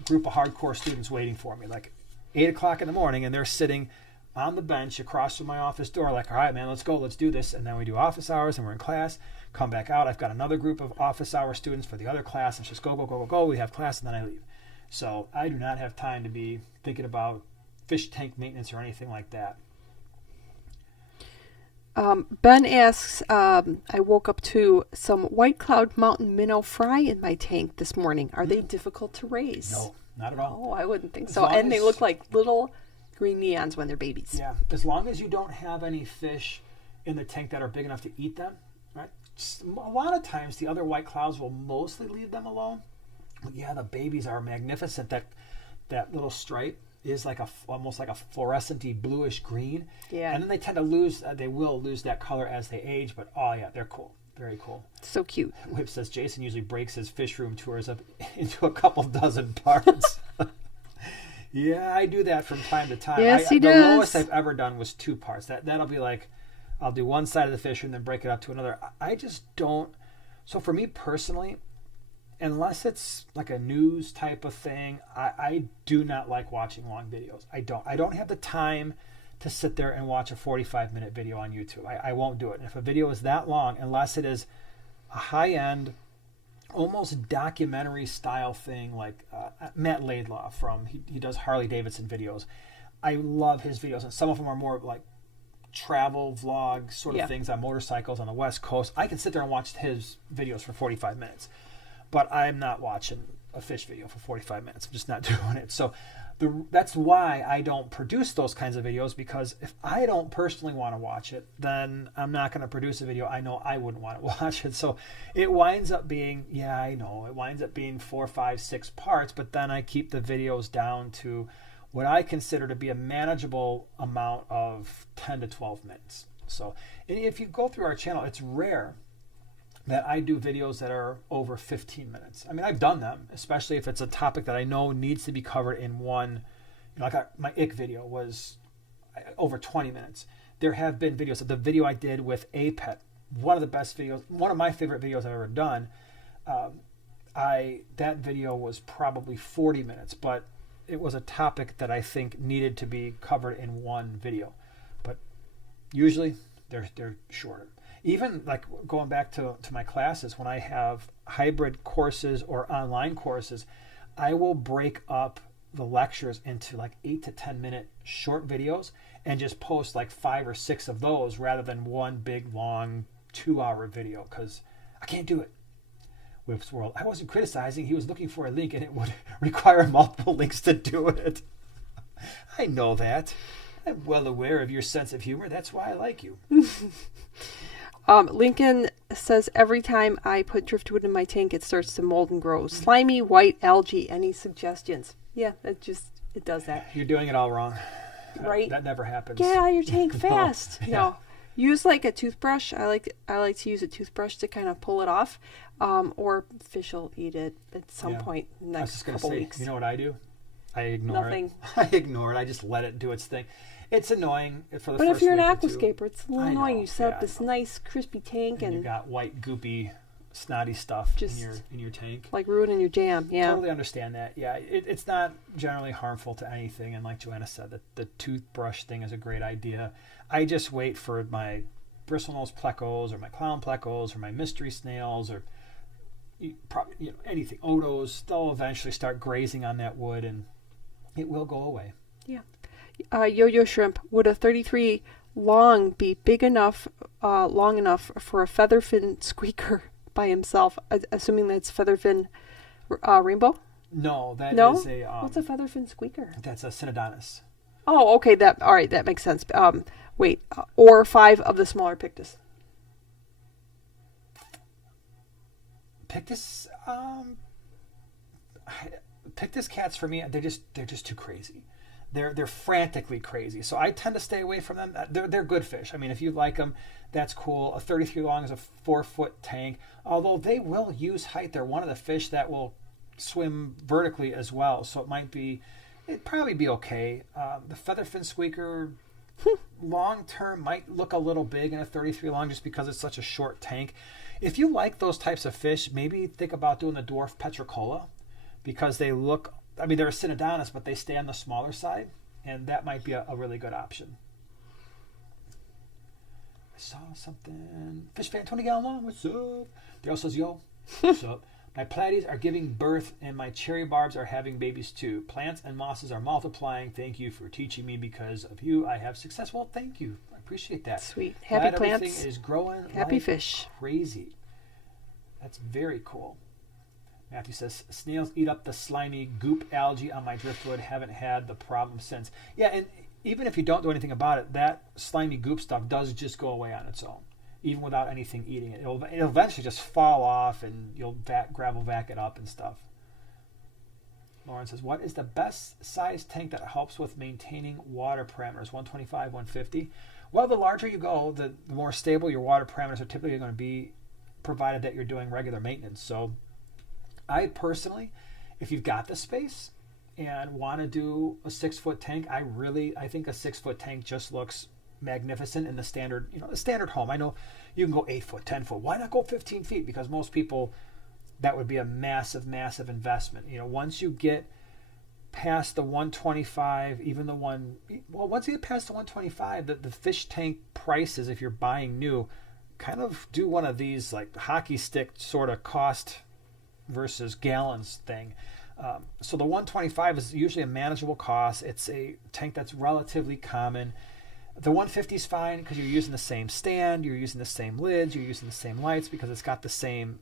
group of hardcore students waiting for me, like 8 o'clock in the morning, and they're sitting on the bench across from my office door, like, all right, man, let's go, let's do this. And then we do office hours and we're in class, come back out. I've got another group of office hour students for the other class, and it's just go. We have class, and then I leave. So I do not have time to be thinking about fish tank maintenance or anything like that. Ben asks, I woke up to some White Cloud Mountain minnow fry in my tank this morning. Are they difficult to raise? No, not at all. Oh, I wouldn't think so. And they look like little green neons when they're babies. Yeah, as long as you don't have any fish in the tank that are big enough to eat them, right? A lot of times the other white clouds will mostly leave them alone. But yeah, the babies are magnificent. That little stripe is like almost like a fluorescent-y bluish green. Yeah. And then they tend to lose, they will lose that color as they age, but oh yeah, they're cool. Very cool. So cute. Whip says Jason usually breaks his fish room tours up into a couple dozen parts. Yeah, I do that from time to time. Yes, he does. The lowest I've ever done was 2 parts. That'll be like, I'll do one side of the fish and then break it up to another. I just don't. So for me personally, unless it's like a news type of thing, I do not like watching long videos. I don't have the time to sit there and watch a 45-minute video on YouTube. I won't do it. And if a video is that long, unless it is a high-end, almost documentary style thing, like Matt Laidlaw he does Harley Davidson videos. I love his videos, and some of them are more like travel vlog sort of Yeah. things on motorcycles on the West Coast, I can sit there and watch his videos for 45 minutes. But I'm not watching a fish video for 45 minutes. I'm just not doing it. So that's why I don't produce those kinds of videos, because if I don't personally want to watch it, then I'm not going to produce a video I know I wouldn't want to watch it. So it winds up being, it winds up being 4, 5, 6 parts, but then I keep the videos down to what I consider to be a manageable amount of 10 to 12 minutes. So if you go through our channel, it's rare that I do videos that are over 15 minutes. I mean, I've done them, especially if it's a topic that I know needs to be covered in one. My ick video was over 20 minutes. There have been videos. The video I did with a pet, one of the best videos, one of my favorite videos I've ever done. That video was probably 40 minutes, but it was a topic that I think needed to be covered in one video. But usually they're shorter. Even like going back to my classes, when I have hybrid courses or online courses, I will break up the lectures into like 8 to 10 minute short videos and just post like 5 or 6 of those rather than one big long 2-hour video, because I can't do it. Whip's World, I wasn't criticizing. He was looking for a link and it would require multiple links to do it. I know that. I'm well aware of your sense of humor. That's why I like you. Lincoln says, every time I put driftwood in my tank, it starts to mold and grow. Slimy white algae. Any suggestions? Yeah, it does that. You're doing it all wrong. Right? That never happens. Get out of your tank fast. Yeah. No. Use like a toothbrush. I like to use a toothbrush to kind of pull it off. Or fish will eat it at some point in the next couple weeks. You know what I do? I ignore Nothing. it. I ignore it. I just let it do its thing. It's annoying for the But first if you're an week or two. aquascaper, it's a little I annoying. know, You set yeah, up this I know. nice crispy tank And you and got white goopy snotty stuff Just in your tank. like ruining your jam. Yeah. Totally understand that. Yeah, it's not generally harmful to anything. And like Joanna said, the toothbrush thing is a great idea. I just wait for my bristlenose plecos or my clown plecos or my mystery snails or anything. Odos, they'll eventually start grazing on that wood and it will go away. Yeah. Yo-yo shrimp. Would a 33 long be long enough for a featherfin squeaker by himself? Assuming that's featherfin rainbow? No, that No? is a... What's a featherfin squeaker? That's a Synodontis. Oh, okay. All right. That makes sense. Wait. Or 5 of the smaller pictus. Pictus, Pictus cats for me, they're just too crazy. They're frantically crazy. So I tend to stay away from them. They're good fish. I mean, if you like them, that's cool. A 33 long is a 4-foot tank. Although they will use height. They're one of the fish that will swim vertically as well. So it'd probably be okay. The featherfin squeaker long term might look a little big in a 33 long just because it's such a short tank. If you like those types of fish, maybe think about doing the dwarf petricola, because they look, I mean, they're a Synodontis, but they stay on the smaller side, and that might be a really good option. I saw something. Fish fan 20 gallon long, what's up? Daryl says, yo, what's up? My platies are giving birth, and my cherry barbs are having babies too. Plants and mosses are multiplying. Thank you for teaching me. Because of you, I have success. Well, thank you. I appreciate that. Sweet. Glad Happy plants. everything is growing. Happy like fish. Crazy. That's very cool. Matthew says, snails eat up the slimy goop algae on my driftwood. Haven't had the problem since. Yeah, and even if you don't do anything about it, that slimy goop stuff does just go away on its own, even without anything eating it. It'll eventually just fall off, and you'll gravel vac it up and stuff. Lauren says, what is the best size tank that helps with maintaining water parameters? 125, 150? Well, the larger you go, the more stable your water parameters are typically going to be, provided that you're doing regular maintenance. So I personally, if you've got the space and want to do a 6-foot tank, I think a 6-foot tank just looks magnificent in the standard home. I know you can go 8 foot, 10 foot. Why not go 15 feet? Because most people, that would be a massive, massive investment. Once you get past the 125, once you get past the 125, the fish tank prices, if you're buying new, kind of do one of these like hockey stick sort of cost versus gallons thing. So the 125 is usually a manageable cost. It's a tank that's relatively common. The 150 is fine because you're using the same stand, you're using the same lids, you're using the same lights because it's got the same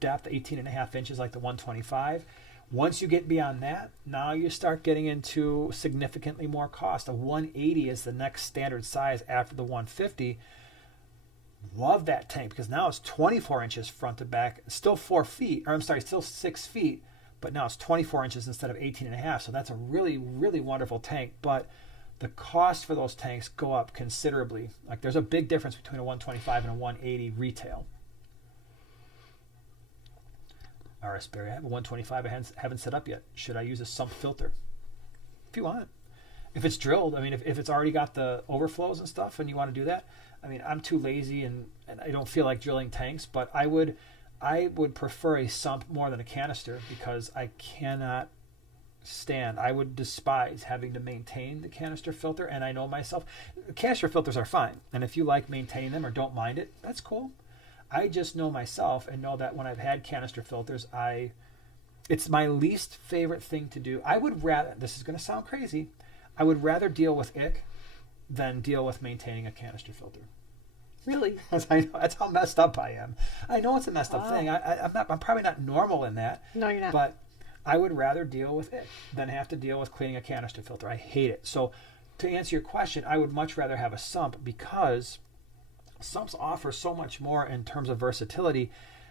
depth, 18.5 inches like the 125. Once you get beyond that, now you start getting into significantly more cost. A 180 is the next standard size after the 150. Love that tank because now it's 24 inches front to back, still 4 feet, or I'm sorry, still 6 feet, but now it's 24 inches instead of 18.5. So that's a really, really wonderful tank. But the cost for those tanks go up considerably. Like there's a big difference between a 125 and a 180 retail. RS Barry, I have a 125 I haven't set up yet. Should I use a sump filter? If you want. If it's drilled, I mean, if it's already got the overflows and stuff and you want to do that, I mean, I'm too lazy and I don't feel like drilling tanks, but I would prefer a sump more than a canister because I cannot stand. I would despise having to maintain the canister filter, and I know myself. Canister filters are fine, and if you like maintaining them or don't mind it, that's cool. I just know myself and know that when I've had canister filters, it's my least favorite thing to do. I would rather, this is going to sound crazy, I would rather deal with ick than deal with maintaining a canister filter. Really? I know, that's how messed up I am. I know it's a messed up thing. I'm probably not normal in that. No, you're not. But I would rather deal with it than have to deal with cleaning a canister filter. I hate it. So to answer your question, I would much rather have a sump because sumps offer so much more in terms of versatility.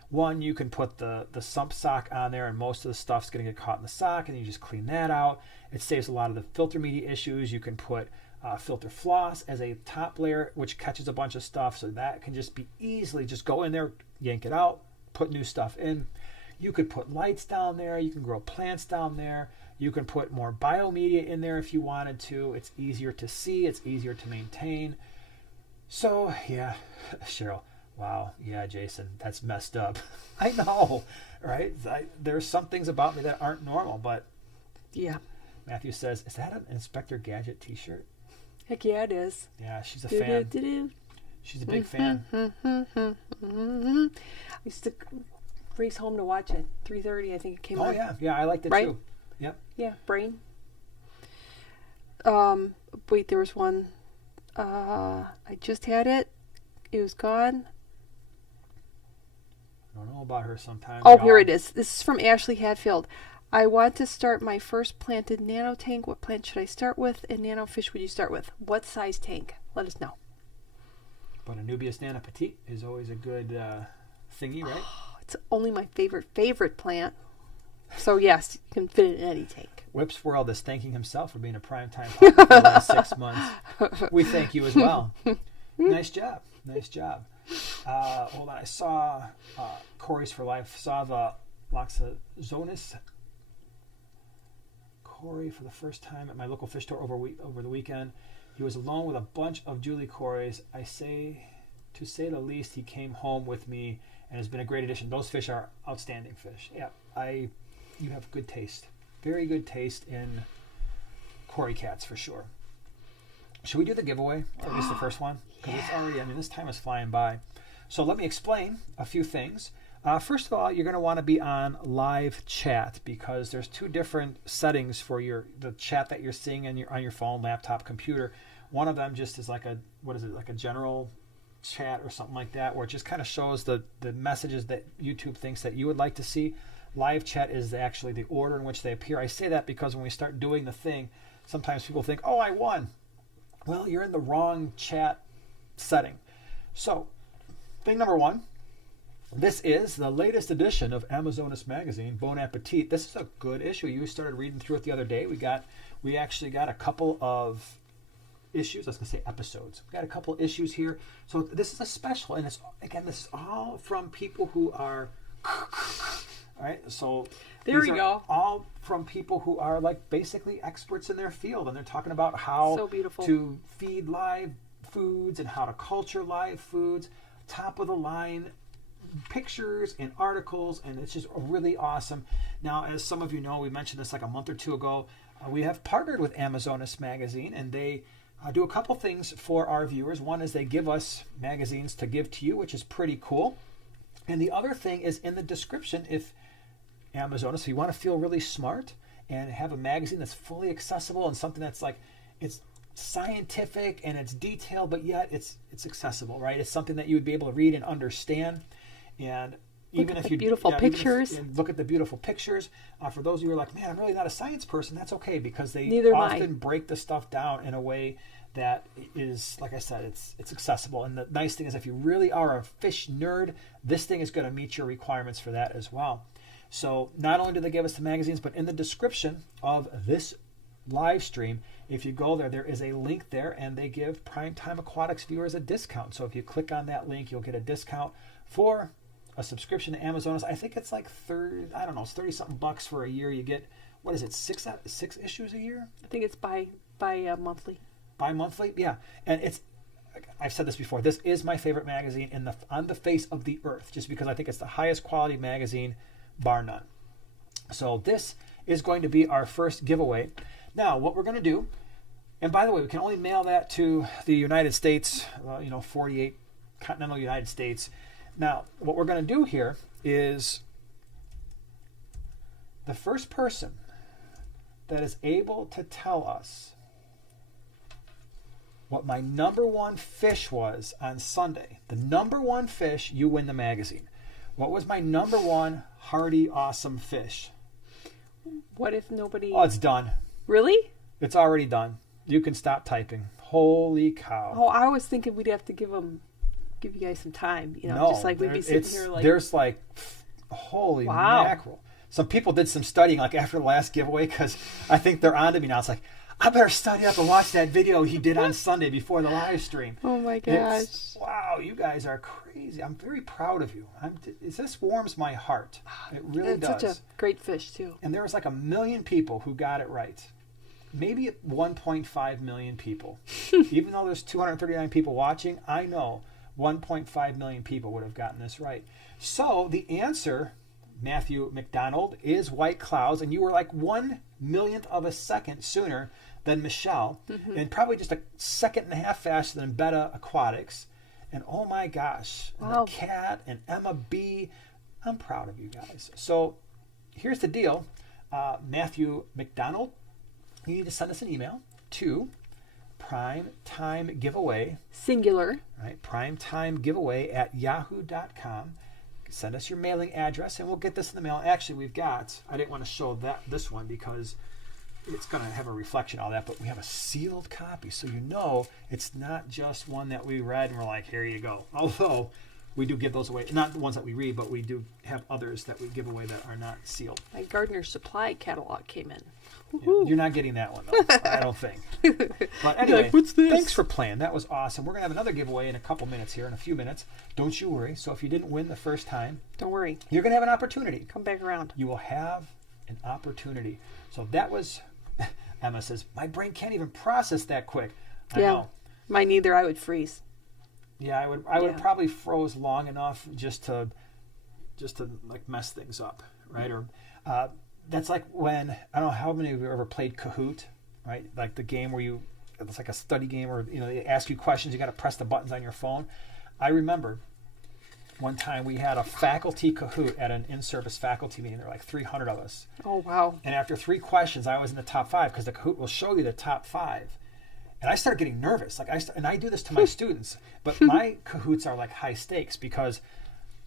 One, you can put the sump sock on there and most of the stuff's going to get caught in the sock and you just clean that out. It saves a lot of the filter media issues. You can put filter floss as a top layer, which catches a bunch of stuff, so that can just be easily just go in there, yank it out, put new stuff in. You could put lights down there. You can grow plants down there. You can put more biomedia in there if you wanted to. It's easier to see. It's easier to maintain. So, yeah, Cheryl, wow, yeah, Jason, that's messed up. I know, right? There's some things about me that aren't normal, but yeah. Matthew says, is that an Inspector Gadget t-shirt? Heck yeah, it is. Yeah, she's a fan. She's a big fan. I used to race home to watch it. 3:30, I think it came out. Oh, yeah. Yeah, I liked it right? too. Yep. Yeah, Brain. Wait, there was one. I just had it. It was gone. I don't know about her sometimes. Oh, here it is. This is from Ashley Hatfield. I want to start my first planted nano tank. What plant should I start with? And nano fish would you start with? What size tank? Let us know. But Anubias Nana Petite is always a good thingy, right? It's only my favorite plant. So yes, you can fit it in any tank. Whips World is thanking himself for being a primetime partner for the last 6 months. We thank you as well. Nice job. Nice job. Hold on. I saw Corey's for Life. Saw the Loxozonis Corey for the first time at my local fish store over the weekend. He was alone with a bunch of Julie Corys. To say the least, he came home with me and has been a great addition. Those fish are outstanding fish. Yeah, you have good taste. Very good taste in Cory cats for sure. Should we do the giveaway, or at least the first one? Because it's already, this time is flying by. So let me explain a few things. First of all, you're going to want to be on live chat because there's two different settings for the chat that you're seeing on your phone, laptop, computer. One of them just is like a general chat or something like that, where it just kind of shows the messages that YouTube thinks that you would like to see. Live chat is actually the order in which they appear. I say that because when we start doing the thing, sometimes people think, oh, I won. Well, you're in the wrong chat setting. So, thing number one, this is the latest edition of Amazonas Magazine, Bon Appetit. This is a good issue. You started reading through it the other day. We actually got a couple of issues. I was going to say episodes. We got a couple of issues here. So this is a special, and this is all from people who are, all right? So there we go. All from people who are like basically experts in their field, and they're talking about how to feed live foods and how to culture live foods. Top of the line pictures and articles, and it's just really awesome. Now, as some of you know, we mentioned this like a month or two ago. We have partnered with Amazonas Magazine, and they do a couple things for our viewers. One is they give us magazines to give to you, which is pretty cool. And the other thing is in the description, if Amazonas, if you want to feel really smart and have a magazine that's fully accessible and something that's like, it's scientific and it's detailed, but yet it's accessible, right? It's something that you would be able to read and understand. And even if you beautiful pictures, look at the beautiful pictures. For those of you who are like, man, I'm really not a science person, that's okay, because they Neither am I. often break the stuff down in a way that is, like I said, it's accessible. And the nice thing is, if you really are a fish nerd, this thing is going to meet your requirements for that as well. So not only do they give us the magazines, but in the description of this live stream, if you go there, there is a link there, and they give Primetime Aquatics viewers a discount. So if you click on that link, you'll get a discount for a subscription to Amazon. I think it's like 30, I don't know, it's 30-something bucks for a year. You get, what is it, six issues a year? I think it's by monthly. Bi-monthly, yeah. And it's, I've said this before, this is my favorite magazine on the face of the earth, just because I think it's the highest quality magazine, bar none. So this is going to be our first giveaway. Now, what we're going to do, and by the way, we can only mail that to the United States, 48 continental United States. Now, what we're going to do here is the first person that is able to tell us what my number one fish was on Sunday, the number one fish, you win the magazine. What was my number one hardy, awesome fish? What if nobody... Oh, it's done. Really? It's already done. You can stop typing. Holy cow. Oh, I was thinking we'd have to give you guys some time, No, just like we'd be sitting here like... There's like, holy mackerel. Some people did some studying like after the last giveaway, because I think they're on to me now. It's like, I better study up and watch that video he did on Sunday before the live stream. Oh my gosh. Wow, you guys are crazy. I'm very proud of you. This warms my heart. It really does. Such a great fish, too. And there was like 1 million people who got it right. Maybe 1.5 million people. Even though there's 239 people watching, I know 1.5 million people would have gotten this right. So the answer, Matthew McDonald, is white clouds, and you were like 1/1,000,000th of a second sooner than Michelle, and probably just a second and a half faster than Betta Aquatics. And oh my gosh, wow. And Kat and Emma B. I'm proud of you guys. So here's the deal, Matthew McDonald, you need to send us an email to Primetime Giveaway, singular, right? primetimegiveaway@yahoo.com. Send us your mailing address, and we'll get this in the mail. Actually, I didn't want to show this one because it's going to have a reflection of all that, but we have a sealed copy, so it's not just one that we read and we're like, here you go. Although we do give those away, not the ones that we read, but we do have others that we give away that are not sealed. My Gardener Supply catalog came in. Yeah, you're not getting that one, though. I don't think. But anyway, what's this? Thanks for playing. That was awesome. We're going to have another giveaway in a couple minutes here, in a few minutes. Don't you worry. So if you didn't win the first time, don't worry. You're going to have an opportunity. Come back around. You will have an opportunity. So that was, Emma says, my brain can't even process that quick. I know. Mine neither. I would freeze. Yeah, I would have probably froze long enough just to like mess things up, right? Or that's like when, I don't know how many of you ever played Kahoot, right? Like the game where it's like a study game, or they ask you questions, you got to press the buttons on your phone. I remember one time we had a faculty Kahoot at an in-service faculty meeting. There were like 300 of us. Oh, wow. And after 3 questions, I was in the top 5, because the Kahoot will show you the top 5. And I started getting nervous. And I do this to my students, but my Kahoots are like high stakes, because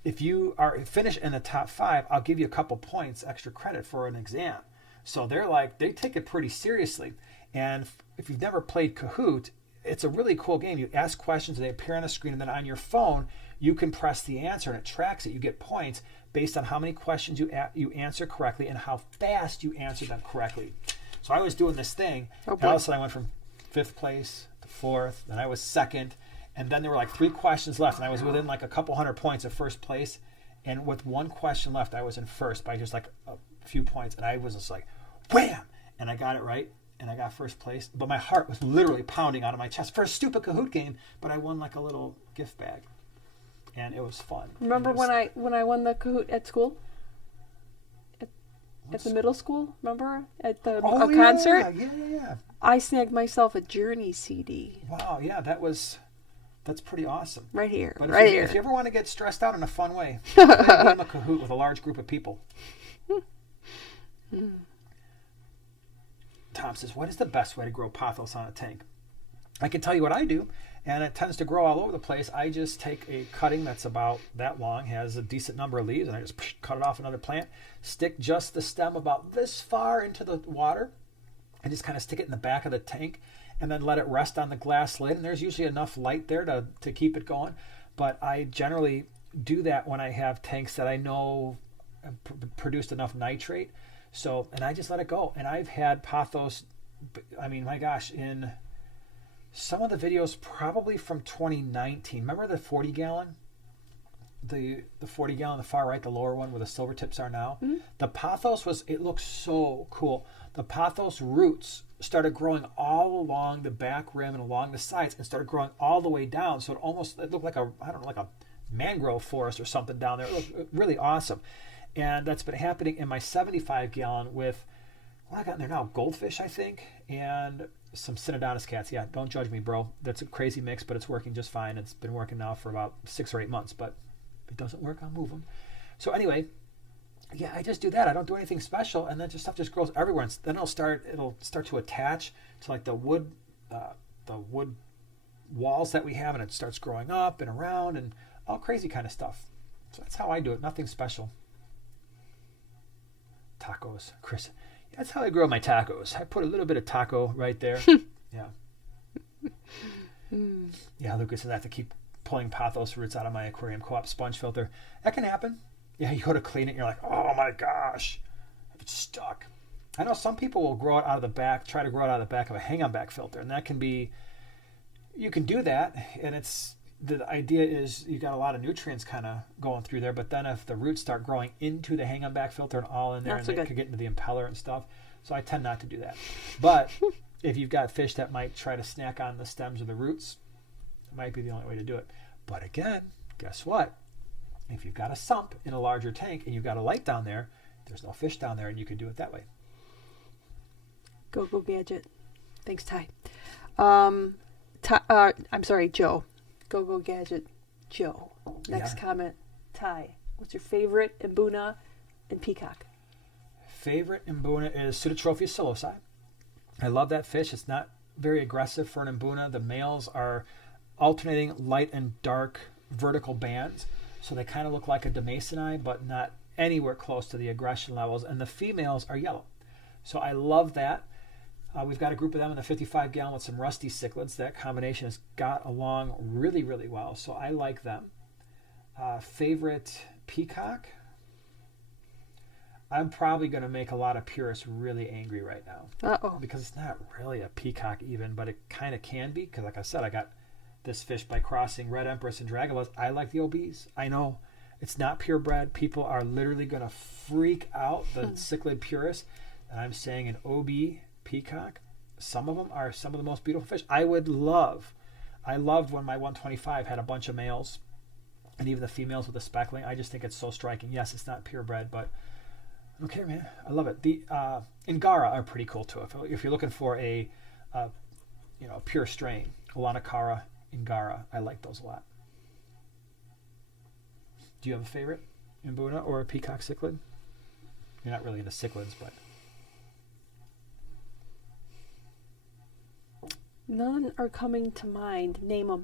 if you are finished in the top 5, I'll give you a couple points extra credit for an exam. So they take it pretty seriously. And if you've never played Kahoot, it's a really cool game. You ask questions, they appear on a screen, and then on your phone, you can press the answer, and it tracks it. You get points based on how many questions you answer correctly and how fast you answer them correctly. So I was doing this thing, and all of a sudden I went from 5th place to 4th, then I was 2nd, and then there were like 3 questions left, and I was within like a couple hundred points of 1st place, and with 1 question left, I was in 1st by just like a few points, and I was just like, wham! And I got it right, and I got 1st place, but my heart was literally pounding out of my chest for a stupid Kahoot game, but I won like a little gift bag, and it was fun. Remember when I won the Kahoot at school? At the middle school, remember? At the concert? Yeah. I snagged myself a Journey CD. Wow, yeah, that's pretty awesome. Right here, but here. If you ever want to get stressed out in a fun way, play a game of Kahoot with a large group of people. Tom says, what is the best way to grow pothos on a tank? I can tell you what I do, and it tends to grow all over the place. I just take a cutting that's about that long, has a decent number of leaves, and I just cut it off another plant, stick just the stem about this far into the water, and just kind of stick it in the back of the tank, and then let it rest on the glass lid. And there's usually enough light there to keep it going. But I generally do that when I have tanks that I know produced enough nitrate. So, and I just let it go. And I've had pothos, I mean, my gosh, in some of the videos probably from 2019. Remember the 40 gallon? The 40 gallon, the far right, the lower one where the silver tips are now? Mm-hmm. The pothos it looks so cool. The pothos roots started growing all along the back rim and along the sides and started growing all the way down. So it looked like like a mangrove forest or something down there. It looked really awesome. And that's been happening in my 75 gallon with, what I got in there now? Goldfish, I think, and some Synodontis cats. Yeah, don't judge me, bro. That's a crazy mix, but it's working just fine. It's been working now for about 6 or 8 months, but if it doesn't work, I'll move them. So anyway, yeah, I just do that. I don't do anything special, and then stuff just grows everywhere. And then it'll start to attach to like the wood walls that we have, and it starts growing up and around and all crazy kind of stuff. So that's how I do it. Nothing special. Tacos, Chris. That's how I grow my tacos. I put a little bit of taco right there. Yeah. Yeah, Lucas says I have to keep pulling pothos roots out of my aquarium co-op sponge filter. That can happen. Yeah, you go to clean it and you're like, oh my gosh, it's stuck. I know some people will grow it out of the back, try to grow it out of the back of a hang-on back filter, and that can be, you can do that, and the idea is you got a lot of nutrients kind of going through there, but then if the roots start growing into the hang-on back filter and all in there, and it could get into the impeller and stuff, so I tend not to do that. But if you've got fish that might try to snack on the stems or the roots, it might be the only way to do it. But again, guess what? If you've got a sump in a larger tank and you've got a light down there, there's no fish down there, and you can do it that way. Go Gadget. Thanks, Ty. I'm sorry, Joe. Go Gadget, Joe. Next comment, Ty. What's your favorite Imuna and peacock? Favorite Imuna is Pseudotrophia silosi. I love that fish. It's not very aggressive for an Imuna. The males are alternating light and dark vertical bands. So they kind of look like a Demasoni, but not anywhere close to the aggression levels. And the females are yellow. So I love that. We've got a group of them in the 55 gallon with some rusty cichlids. That combination has got along really, really well. So I like them. Favorite peacock? I'm probably going to make a lot of purists really angry right now. Uh-oh. Because it's not really a peacock even, but it kind of can be. Because like I said, I got this fish by crossing Red Empress and Dragobus. I like the OBs. I know it's not purebred. People are literally going to freak out, the cichlid purists. And I'm saying an OB peacock, some of them are some of the most beautiful fish. I loved when my 125 had a bunch of males and even the females with the speckling. I just think it's so striking. Yes, it's not purebred, but I don't care, man. I love it. The Angara are pretty cool too. If you're looking for a pure strain, Alanacara, Angara, I like those a lot. Do you have a favorite Imuna or a peacock cichlid? You're not really into cichlids, but none are coming to mind. Name them.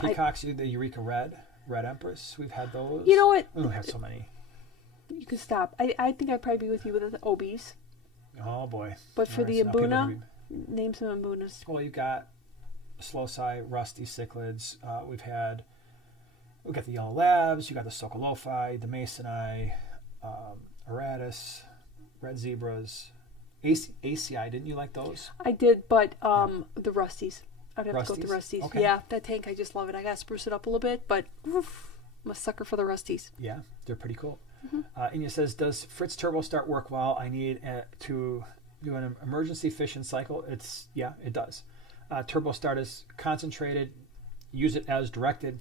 Peacocks, the Eureka Red Empress. We've had those. You know what? We don't have so many. You can stop. I think I'd probably be with you with the OBs. Oh boy. But for the Imuna, name some Imbunas. Well, you've got Sloci, rusty cichlids. We've got the Yellow Labs. You got the Socolopi, the Masoni, Aratus, Red Zebras. ACI, didn't you like those? I did, but the Rusties. I'd have to go with the Rusties. Okay. Yeah, that tank, I just love it. I got to spruce it up a little bit, but oof, I'm a sucker for the Rusties. Yeah, they're pretty cool. Mm-hmm. Inya says, does Fritz Turbo Start work well? I need to do an emergency fishing cycle. It does. Turbo Start is concentrated. Use it as directed.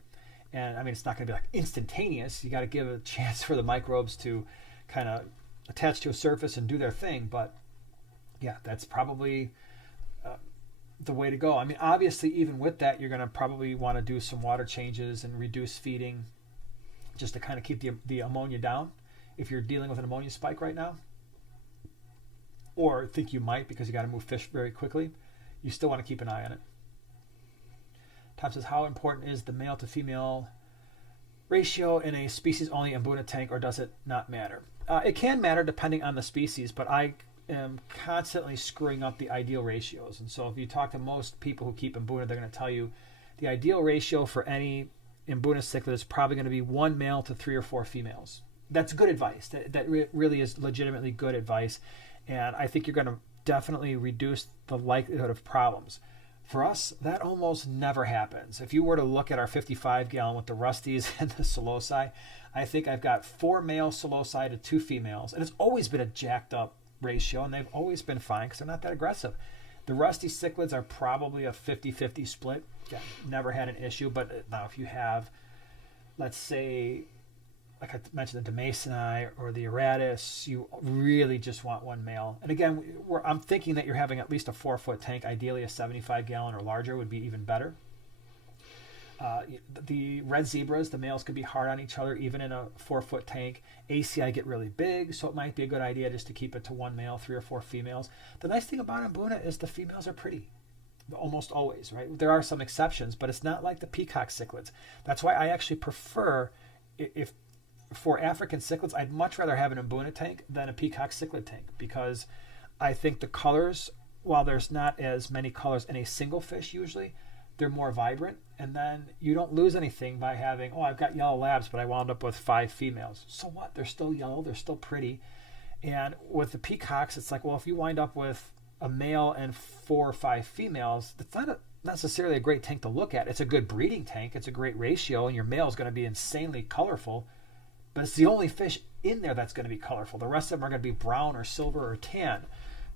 And, I mean, it's not going to be like instantaneous. You got to give a chance for the microbes to kind of attach to a surface and do their thing, but yeah, that's probably the way to go. I mean, obviously, even with that, you're going to probably want to do some water changes and reduce feeding just to kind of keep the ammonia down if you're dealing with an ammonia spike right now. Or think you might because you got to move fish very quickly. you still want to keep an eye on it. Tom says, how important is the male to female ratio in a species-only Imuna tank, or does it not matter? It can matter depending on the species, but I am constantly screwing up the ideal ratios. And so if you talk to most people who keep Imuna, they're going to tell you the ideal ratio for any Imuna cichlid is probably going to be 1 male to 3 or 4 females. That's good advice. That really is legitimately good advice. And I think you're going to definitely reduce the likelihood of problems. For us, that almost never happens. If you were to look at our 55-gallon with the Rusties and the Psiloci, I think I've got 4 male Psiloci to 2 females. And it's always been a jacked up ratio, and they've always been fine because they're not that aggressive. The Rusty cichlids are probably a 50-50 split. Yeah, never had an issue. But now if you have, let's say, like I mentioned, the Demasoni or the Aratus, you really just want 1 male. And again, I'm thinking that you're having at least a 4-foot tank. Ideally, a 75-gallon or larger would be even better. The red zebras, the males could be hard on each other, even in a 4-foot tank. ACI get really big, so it might be a good idea just to keep it to 1 male, 3 or 4 females. The nice thing about Imuna is the females are pretty. Almost always, right? There are some exceptions, but it's not like the peacock cichlids. That's why I actually prefer, if for African cichlids, I'd much rather have an Imuna tank than a peacock cichlid tank, because I think the colors, while there's not as many colors in a single fish usually, they're more vibrant, and then you don't lose anything by having, I've got yellow labs, but I wound up with 5 females. So what? They're still yellow, they're still pretty. And with the peacocks, it's like, well, if you wind up with a male and 4 or 5 females, that's not necessarily a great tank to look at. It's a good breeding tank, it's a great ratio, and your male is going to be insanely colorful. But it's the only fish in there that's going to be colorful. The rest of them are going to be brown or silver or tan.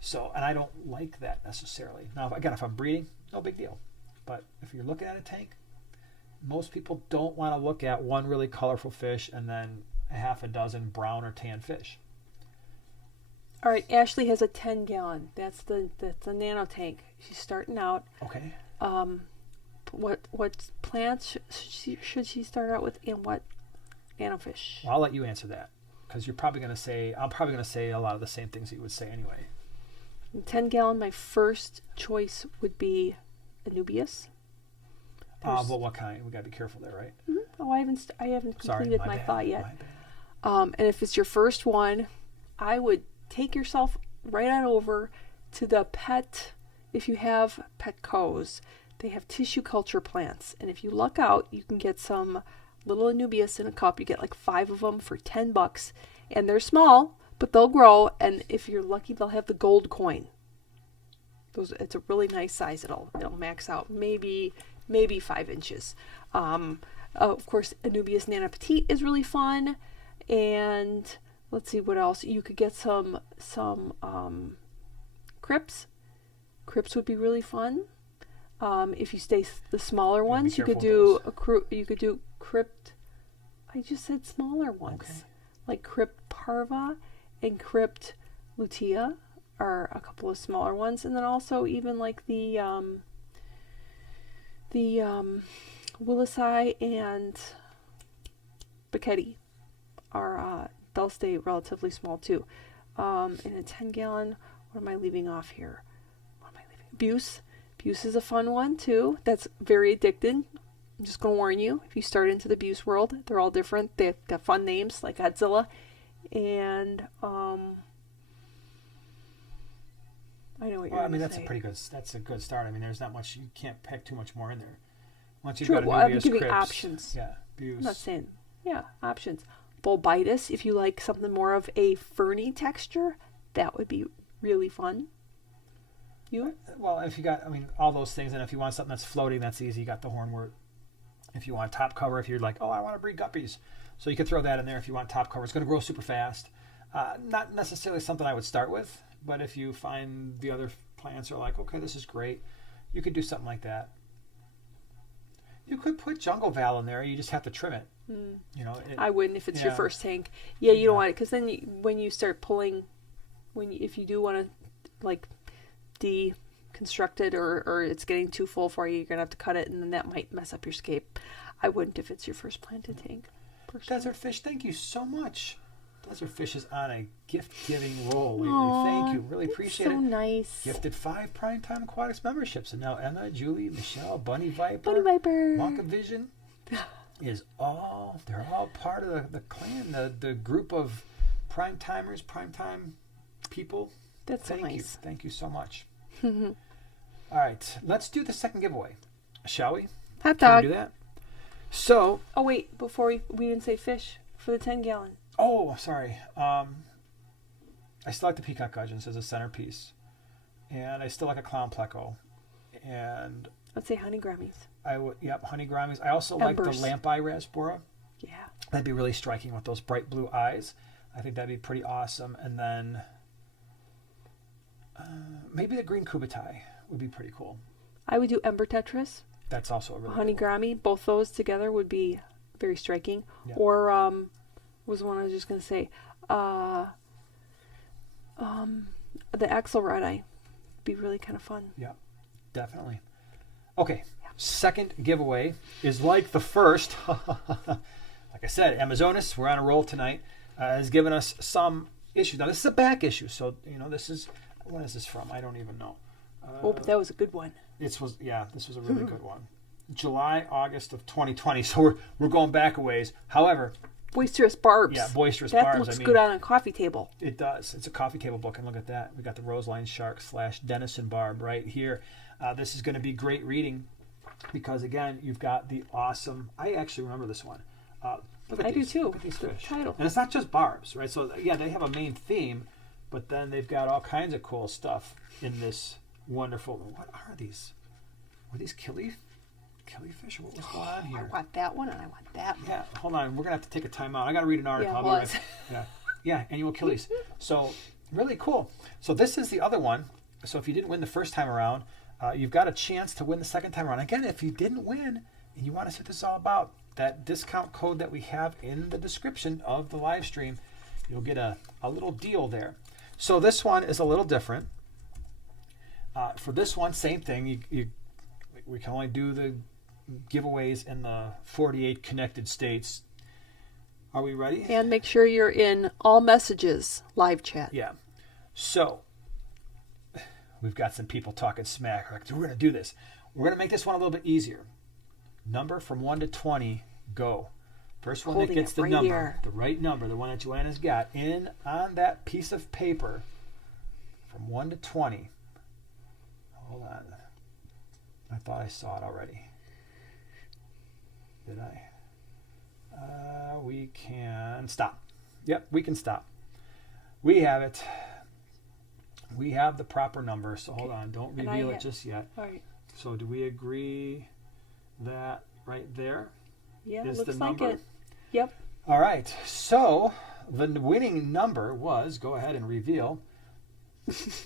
So, and I don't like that necessarily. Now, again, if I'm breeding, no big deal. But if you're looking at a tank, most people don't want to look at 1 really colorful fish and then a half a dozen brown or tan fish. All right, Ashley has a 10-gallon. That's the Nano tank. She's starting out. Okay. What plants should she start out with, and what Nanofish? Well, I'll let you answer that, because you're probably going to say, I'm probably going to say a lot of the same things that you would say anyway. 10-gallon, my first choice would be Anubias. Well, what kind? We got to be careful there, right? Mm-hmm. Oh, I haven't completed my thought yet. My And if it's your first one, I would take yourself right on over to the pet. If you have Petco's, they have tissue culture plants, and if you luck out, you can get some little Anubias in a cup. You get like 5 of them for $10, and they're small, but they'll grow. And if you're lucky, they'll have the gold coin. It's a really nice size. It'll max out maybe 5 inches. Of course, Anubias Nana Petite is really fun, and let's see what else. You could get some Crips. Crips would be really fun. If you stay the smaller ones, you could do crypt. I just said smaller ones, okay. Like crypt parva and crypt lutea are a couple of smaller ones, and then also even like the Willisii and Bacchetti are they'll stay relatively small too. In a 10-gallon, what am I leaving off here? Buse. Buse is a fun one too. That's very addicted. I'm just going to warn you, if you start into the Buse world, they're all different. They've got fun names like Godzilla. And I know what you're going to say. That's a good start. I mean, there's not much, you can't pack too much more in there. Once you've True, got I'm Anubias, giving Crips, options. Yeah, Buse. I'm not saying, options. Bulbitis, if you like something more of a ferny texture, that would be really fun. You? Well, if you got, all those things, and if you want something that's floating, that's easy. You got the hornwort. If you want top cover, if you're like, I want to breed guppies, so you could throw that in there if you want top cover. It's going to grow super fast. Not necessarily something I would start with, but if you find the other plants are like, okay, this is great, you could do something like that. You could put jungle val in there. You just have to trim it. I wouldn't if it's your first tank. Yeah, you don't want it, because then when you start pulling, if you do want to like deconstruct it or it's getting too full for you, you're gonna have to cut it, and then that might mess up your scape. I wouldn't if it's your first planted tank. Desert Fish, thank you so much. Buzzerfish is on a gift-giving roll lately. Thank you. Really appreciate it. So nice. Gifted 5 Primetime Aquatics memberships. And now Emma, Julie, Michelle, Bunny Viper, Wonka Vision they're all part of the clan, the group of primetimers, primetime people. That's so nice. Thank you so much. All right, let's do the second giveaway, shall we? Hot Can dog. we do that? So. Oh wait, before we didn't say fish for the 10-gallon. Oh, sorry. I still like the peacock gudgeons as a centerpiece, and I still like a clown pleco, and Let's say honey grammies. honey grammies. I also like the lamp eye raspora. Yeah. That'd be really striking with those bright blue eyes. I think that'd be pretty awesome. And then maybe the green kubatai would be pretty cool. I would do ember tetras. That's also a really honey cool grammy. Both those together would be very striking. Yeah. Or was the one I was just gonna say. The axle red eye would be really kind of fun. Yeah, definitely. Okay, second giveaway is like the first. Like I said, Amazonas, we're on a roll tonight, has given us some issues. Now, this is a back issue, so, this is, when is this from? I don't even know. But that was a good one. This was a really good one. July, August of 2020, so we're going back a ways. However, boisterous barbs. Yeah, boisterous that barbs. That looks good on a coffee table. It does. It's a coffee table book, and look at that. We got the Roseline Shark / Denison barb right here. This is going to be great reading because, again, you've got the awesome. I actually remember this one. Look at I these. do too. Look at these fish. Title. And it's not just barbs, right? So yeah, they have a main theme, but then they've got all kinds of cool stuff in this wonderful. What are these? Were these killifish? What was going on here? I want that one and I want that one. Yeah, hold on. We're gonna have to take a time out. I got to read an article. Yeah, I'll be right. Yeah, annual killies. So really cool. So this is the other one. So if you didn't win the first time around, you've got a chance to win the second time around. Again, if you didn't win and you want to see what this is all about, that discount code that we have in the description of the live stream, you'll get a little deal there. So this one is a little different. For this one, same thing. We can only do the giveaways in the 48 connected states. Are we ready? And make sure you're in all messages live chat. Yeah. So we've got some people talking smack. Like, we're going to do this. We're going to make this one a little bit easier. Number from 1 to 20, go. First one that gets the right number, here. the right number, the one that Joanna's got, in on that piece of paper from 1 to 20. Hold on. I thought I saw it already. Did I? We can stop. Yep, we can stop. We have it. We have the proper number, so hold on. Don't reveal it just yet. All right. So do we agree that right there Yeah, is looks the like number? it. Yep. All right. So the winning number was, go ahead and reveal.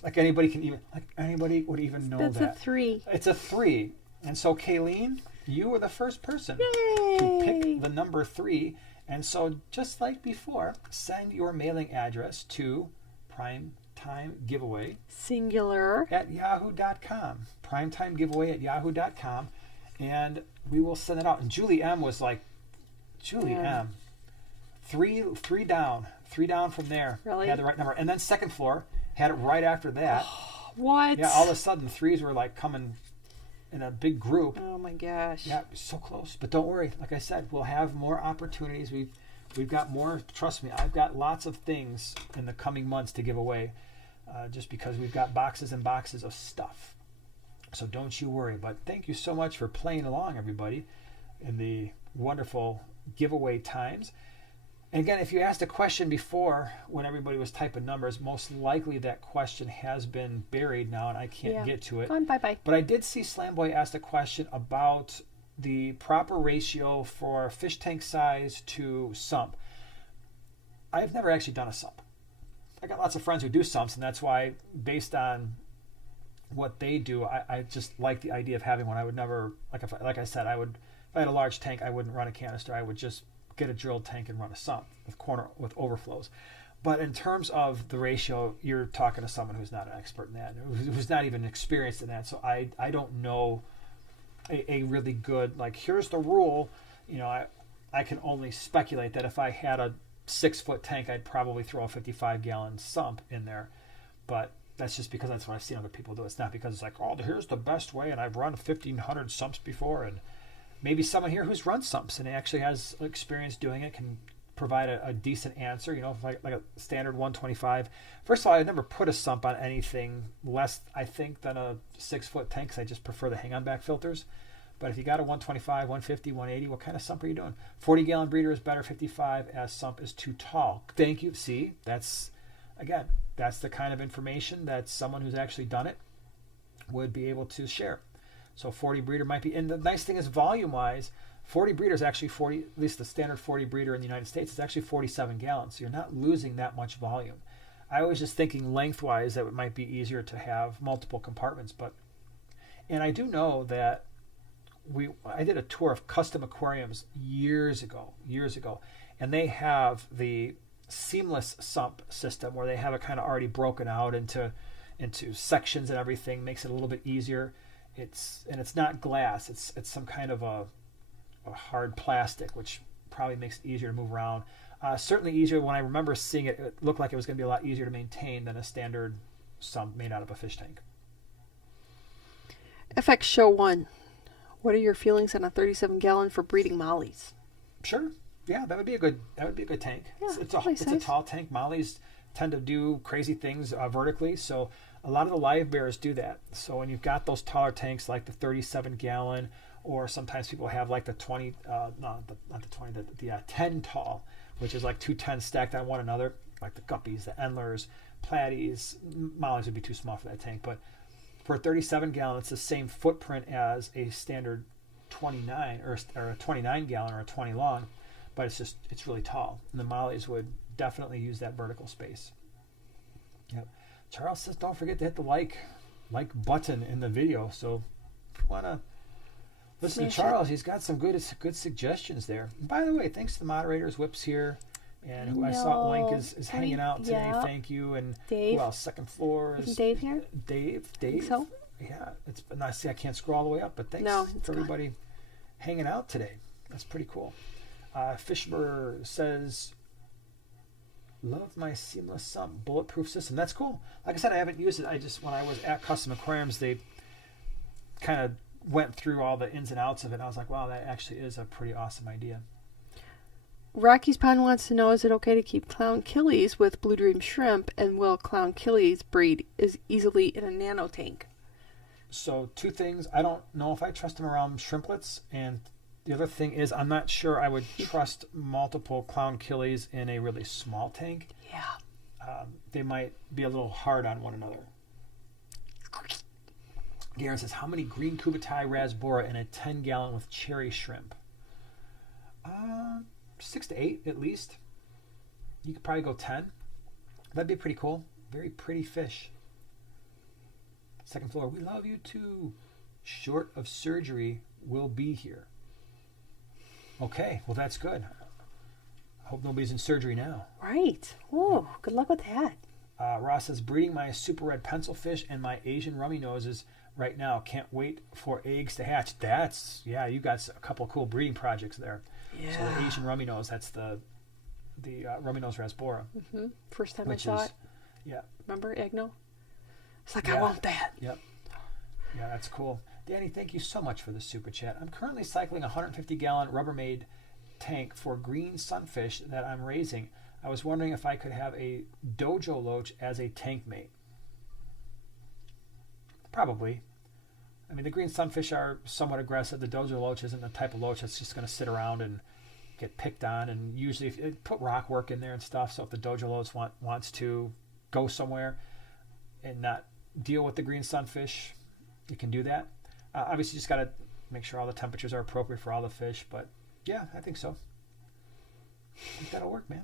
Like anybody would even know that. That's a 3. It's a 3. And so Kayleen, you were the first person Yay! to pick the number 3. And so just like before, send your mailing address to Primetime Giveaway Singular at yahoo.com. Primetime Giveaway at yahoo.com. And we will send it out. And Julie M was like, M. Three down from there. Really? Had the right number. And then second floor had it right after that. What? Yeah, all of a sudden threes were like coming in a big group. Oh my gosh. Yeah, so close. But don't worry. Like I said, we'll have more opportunities. We've got more. Trust me, I've got lots of things in the coming months to give away, just because we've got boxes and boxes of stuff. So don't you worry. But thank you so much for playing along, everybody, in the wonderful giveaway times. And again, if you asked a question before when everybody was typing numbers, most likely that question has been buried now and I can't get to it. Fun, bye-bye. But I did see Slamboy ask a question about the proper ratio for fish tank size to sump. I've never actually done a sump. I got lots of friends who do sumps, and that's why, based on what they do, I just like the idea of having one. I would never, like I said, if I had a large tank, I wouldn't run a canister. I would just get a drilled tank and run a sump with overflows. But in terms of the ratio, you're talking to someone who's not an expert in that, who's not even experienced in that. So I don't know a really good, like, here's the rule. I can only speculate that if I had 6-foot tank, I'd probably throw a 55-gallon sump in there. But that's just because that's what I've seen other people do. It's not because it's like, oh, here's the best way, and I've run 1,500 sumps before. And maybe someone here who's run sumps and actually has experience doing it can provide a decent answer, like a standard 125. First of all, I'd never put a sump on anything less, I think, than a 6-foot tank, because I just prefer the hang-on back filters. But if you got a 125, 150, 180, what kind of sump are you doing? 40-gallon breeder is better, 55 as sump is too tall. Thank you. See, that's the kind of information that someone who's actually done it would be able to share. So 40 breeder might be, and the nice thing is volume-wise, 40 breeder is actually 40, at least the standard 40 breeder in the United States is actually 47 gallons. So you're not losing that much volume. I was just thinking lengthwise that it might be easier to have multiple compartments. And I do know that I did a tour of custom aquariums years ago, and they have the seamless sump system where they have it kind of already broken out into sections and everything. Makes it a little bit easier. It's not glass. It's some kind of a hard plastic, which probably makes it easier to move around. Certainly easier. When I remember seeing it, it looked like it was going to be a lot easier to maintain than a standard sump made out of a fish tank. FX Show 1. What are your feelings on a 37-gallon for breeding mollies? Sure. Yeah, that would be a good tank. Yeah, it's a tall tank. Mollies tend to do crazy things vertically, so a lot of the live bears do that. So when you've got those taller tanks like the 37-gallon, or sometimes people have like the 20, not the 20, the 10 tall, which is like 2 10s stacked on one another, like the guppies, the endlers, platies. Mollies would be too small for that tank, but for a 37-gallon, it's the same footprint as a standard 29 or a 29-gallon or a 20 long, but it's really tall. And the mollies would definitely use that vertical space. Yep. Charles says, don't forget to hit the like button in the video. So if you want to listen to Charles, he's got some good suggestions there. And by the way, thanks to the moderators, Whip's here, and who I saw Oink is hanging out today. Yeah. Thank you. And Dave. Who else? Second floor. Isn't Dave here? Dave. So? Yeah. It's nice. See, I can't scroll all the way up, but thanks for everybody hanging out today. That's pretty cool. Fishmer says, love my seamless sump bulletproof system. That's cool. Like I said, I haven't used it. When I was at Custom Aquariums, they kind of went through all the ins and outs of it. And I was like, wow, that actually is a pretty awesome idea. Rocky's Pond wants to know, is it okay to keep clown killies with Blue Dream shrimp, and will clown killies breed as easily in a nano tank? So 2 things. I don't know if I trust them around shrimplets, and the other thing is I'm not sure I would trust multiple clown killies in a really small tank. Yeah. They might be a little hard on one another. Garen says, how many green kubatai rasbora in a 10-gallon with cherry shrimp? 6 to 8 at least. You could probably go 10. That'd be pretty cool. Very pretty fish. Second floor, we love you too. Short of surgery, will be here. Okay, well that's good. I hope nobody's in surgery now. Right. Oh, good luck with that. Ross says, breeding my super red pencil fish and my Asian rummy noses right now. Can't wait for eggs to hatch. You got a couple of cool breeding projects there. Yeah. So the Asian rummy nose, that's the rummy nose rasbora. Mm-hmm. First time I saw it. Yeah. Remember Agno? It's like, I want that. Yep. Yeah, that's cool. Danny, thank you so much for the super chat. I'm currently cycling a 150-gallon Rubbermaid tank for green sunfish that I'm raising. I was wondering if I could have a dojo loach as a tank mate. Probably. I mean, the green sunfish are somewhat aggressive. The dojo loach isn't the type of loach that's just going to sit around and get picked on. And usually, if you put rock work in there and stuff, so if the dojo loach wants to go somewhere and not deal with the green sunfish, you can do that. Obviously, you just got to make sure all the temperatures are appropriate for all the fish. But yeah, I think so. I think that'll work, man.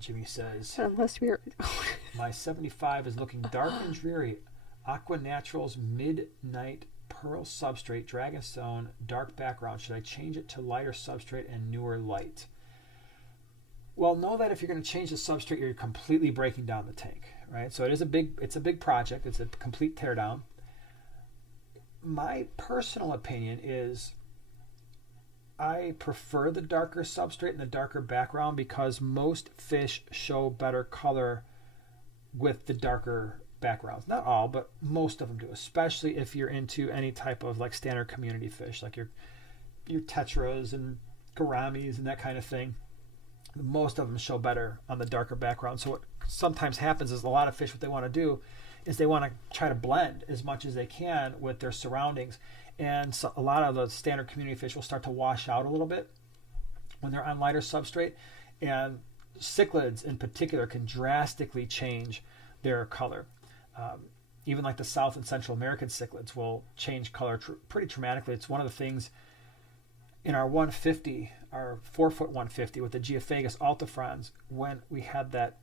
Jimmy says, unless we're my 75 is looking dark and dreary. Aqua Naturals Midnight Pearl Substrate, Dragonstone, dark background. Should I change it to lighter substrate and newer light? Well, know that if you're going to change the substrate, you're completely breaking down the tank, right? So it's a big project. It's a complete teardown. My personal opinion is I prefer the darker substrate and the darker background because most fish show better color with the darker backgrounds. Not all, but most of them do, especially if you're into any type of like standard community fish, like your tetras and gouramis and that kind of thing. Most of them show better on the darker background. So what sometimes happens is a lot of fish, what they want to do is they want to try to blend as much as they can with their surroundings. And so a lot of the standard community fish will start to wash out a little bit when they're on lighter substrate. And cichlids in particular can drastically change their color. Even like the South and Central American cichlids will change color pretty dramatically. It's one of the things in our 150, our 4-foot 150 with the Geophagus altifrons, when we had that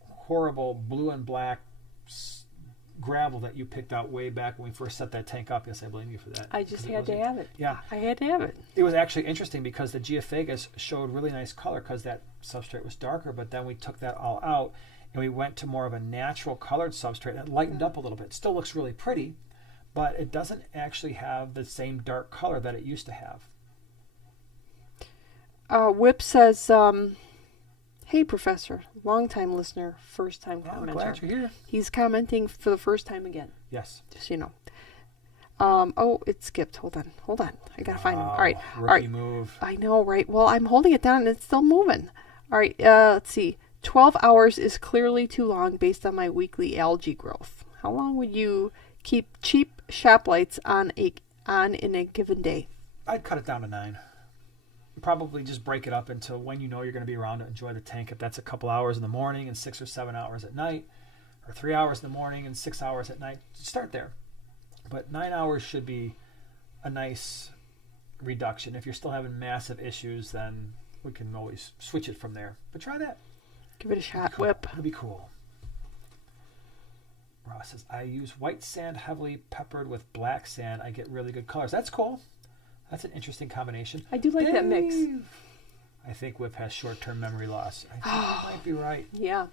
horrible blue and black gravel that you picked out way back when we first set that tank up. Yes, I blame you for that. I just had to have it. Yeah. I had to have it. It was actually interesting because the Geophagus showed really nice color because that substrate was darker, but then we took that all out and we went to more of a natural colored substrate and it lightened up a little bit. It still looks really pretty, but it doesn't actually have the same dark color that it used to have. Whip says, hey, Professor, long-time listener, first-time commenter. Glad you're here. He's commenting for the first time again. Yes. Just so you know. Oh, it skipped. Hold on. I got to find him. All right. Rookie move. I know, right? Well, I'm holding it down and it's still moving. All right. Let's see. 12 hours is clearly too long based on my weekly algae growth. How long would you keep cheap shop lights on in a given day? I'd cut it down to 9. Probably just break it up into when you know you're going to be around to enjoy the tank. If that's a couple hours in the morning and 6 or 7 hours at night, or 3 hours in the morning and 6 hours at night, start there. But 9 hours should be a nice reduction. If you're still having massive issues, then we can always switch it from there. But try that. Give it a shot. Cool. Whip. It'll be cool. Ross says, I use white sand heavily peppered with black sand. I get really good colors. That's cool. That's an interesting combination. I do like that mix. I think Whip has short-term memory loss. I think you might be right. Yeah.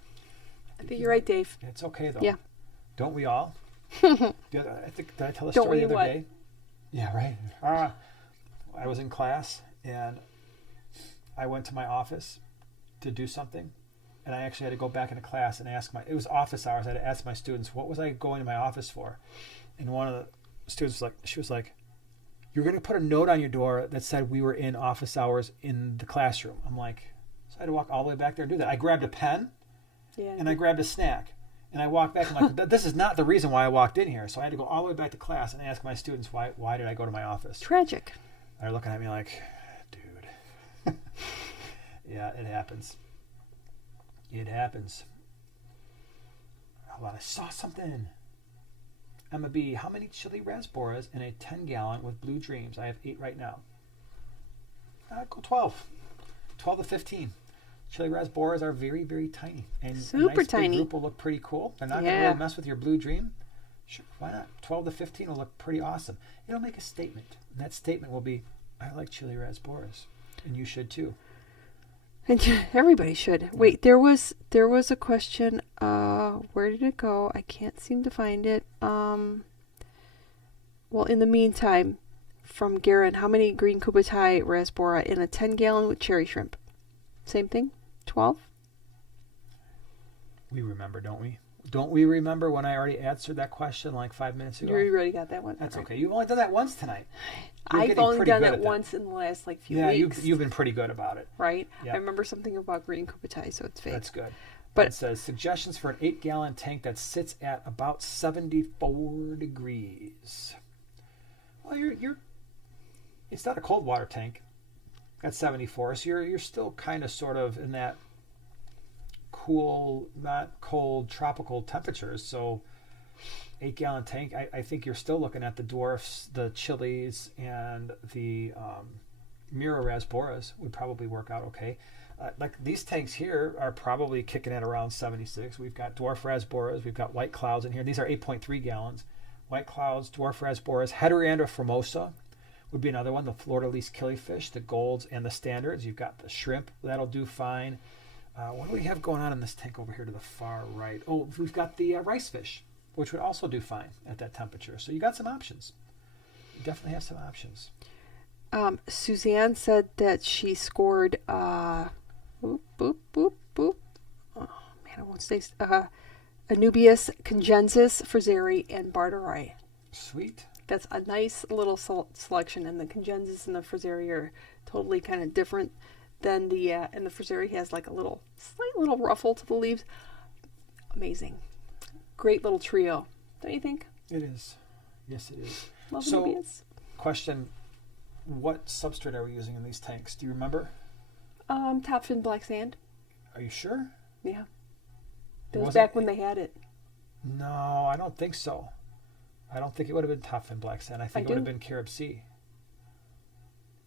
I think you're right, Dave. It's okay, though. Yeah. Don't we all? Did I tell a story the other day? Yeah, right. I was in class, and I went to my office to do something, and I actually had to go back into class and ask it was office hours. I had to ask my students, what was I going to my office for? And one of the students was like, you're going to put a note on your door that said we were in office hours in the classroom. I'm like, so I had to walk all the way back there and do that. I grabbed a pen and I grabbed a snack and I walked back. I'm like, this is not the reason why I walked in here. So I had to go all the way back to class and ask my students, why did I go to my office? Tragic. They're looking at me like, dude. Yeah, it happens. It happens. Hold on, I saw something. Emma B, how many chili rasboras in a 10-gallon with Blue Dreams? I have 8 right now. Go 12. 12 to 15. Chili rasboras are very, very tiny. And super a nice tiny. Big group will look pretty cool. They're not going to really mess with your Blue Dream. Sure, why not? 12 to 15 will look pretty awesome. It'll make a statement. And that statement will be, I like chili rasboras. And you should too. And everybody should. Wait, there was a question. Where did it go? I can't seem to find it. Well, in the meantime, from Garen, how many green kubatai rasbora in a 10-gallon with cherry shrimp? Same thing? 12? We remember, don't we? Don't we remember when I already answered that question like 5 minutes ago? You already got that one. That's okay. You've only done that once tonight. I've only done it once in the last few weeks. Yeah, you've been pretty good about it. Right? Yeah. I remember something about green kubatai, so it's fake. That's good. But it says suggestions for an 8-gallon tank that sits at about 74 degrees. Well, it's not a cold water tank at 74, so you're still kind of sort of in that cool, not cold, tropical temperatures. So 8-gallon tank, I think you're still looking at the Dwarfs, the Chilies, and the Mira Rasboras would probably work out okay. Like these tanks here are probably kicking at around 76. We've got Dwarf Rasboras, we've got White Clouds in here. These are 8.3 gallons. White Clouds, Dwarf Rasboras, Heteroandra Formosa would be another one. The Florida least killifish, the golds, and the standards. You've got the shrimp, that'll do fine. What do we have going on in this tank over here to the far right? Oh, we've got the rice fish, which would also do fine at that temperature. So you got some options. You definitely have some options. Suzanne said that she scored, boop, boop, boop, boop. Oh, man, I won't say, Anubias congensis, Friseri, and Barterai. Sweet. That's a nice little selection, and the congensis and the Friseri are totally kind of different than and the Friseri has like a slight little ruffle to the leaves. Amazing. Great little trio. Don't you think? It is. Yes, it is. Love so, Anubias. Question, what substrate are we using in these tanks? Do you remember? Top fin black sand. Are you sure? Yeah. That was back when they had it. No, I don't think so. I don't think it would have been top fin black sand. I think it would have been Carib Sea.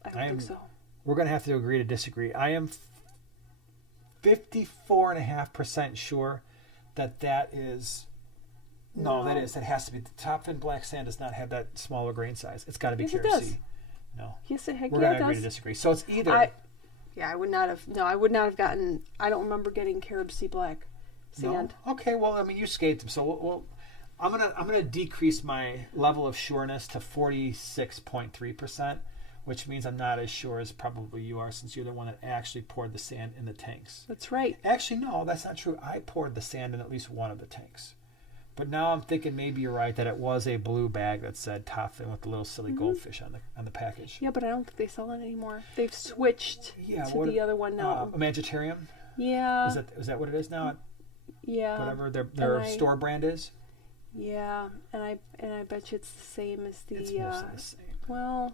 I don't think so. We're going to have to agree to disagree. I am 54.5% sure that is... No, that has to be. The top fin black sand does not have that smaller grain size. It's got to be Carib Sea. No. Yes, it does. We're going to agree to disagree. So it's either... I would not have... No, I would not have gotten... I don't remember getting Carib Sea black sand. No? Okay, well, I mean, you scaped them, so I'm gonna decrease my level of sureness to 46.3%, which means I'm not as sure as probably you are, since you're the one that actually poured the sand in the tanks. That's right. Actually, no, that's not true. I poured the sand in at least one of the tanks. But now I'm thinking maybe you're right, that it was a blue bag that said top fin with the little silly goldfish on the package. Yeah, but I don't think they sell it anymore. They've switched to the other one now. Imagitarium? Yeah. Is that what it is now? Yeah. Whatever their store brand is? Yeah, and I bet you it's the same as the... It's mostly the same. Well,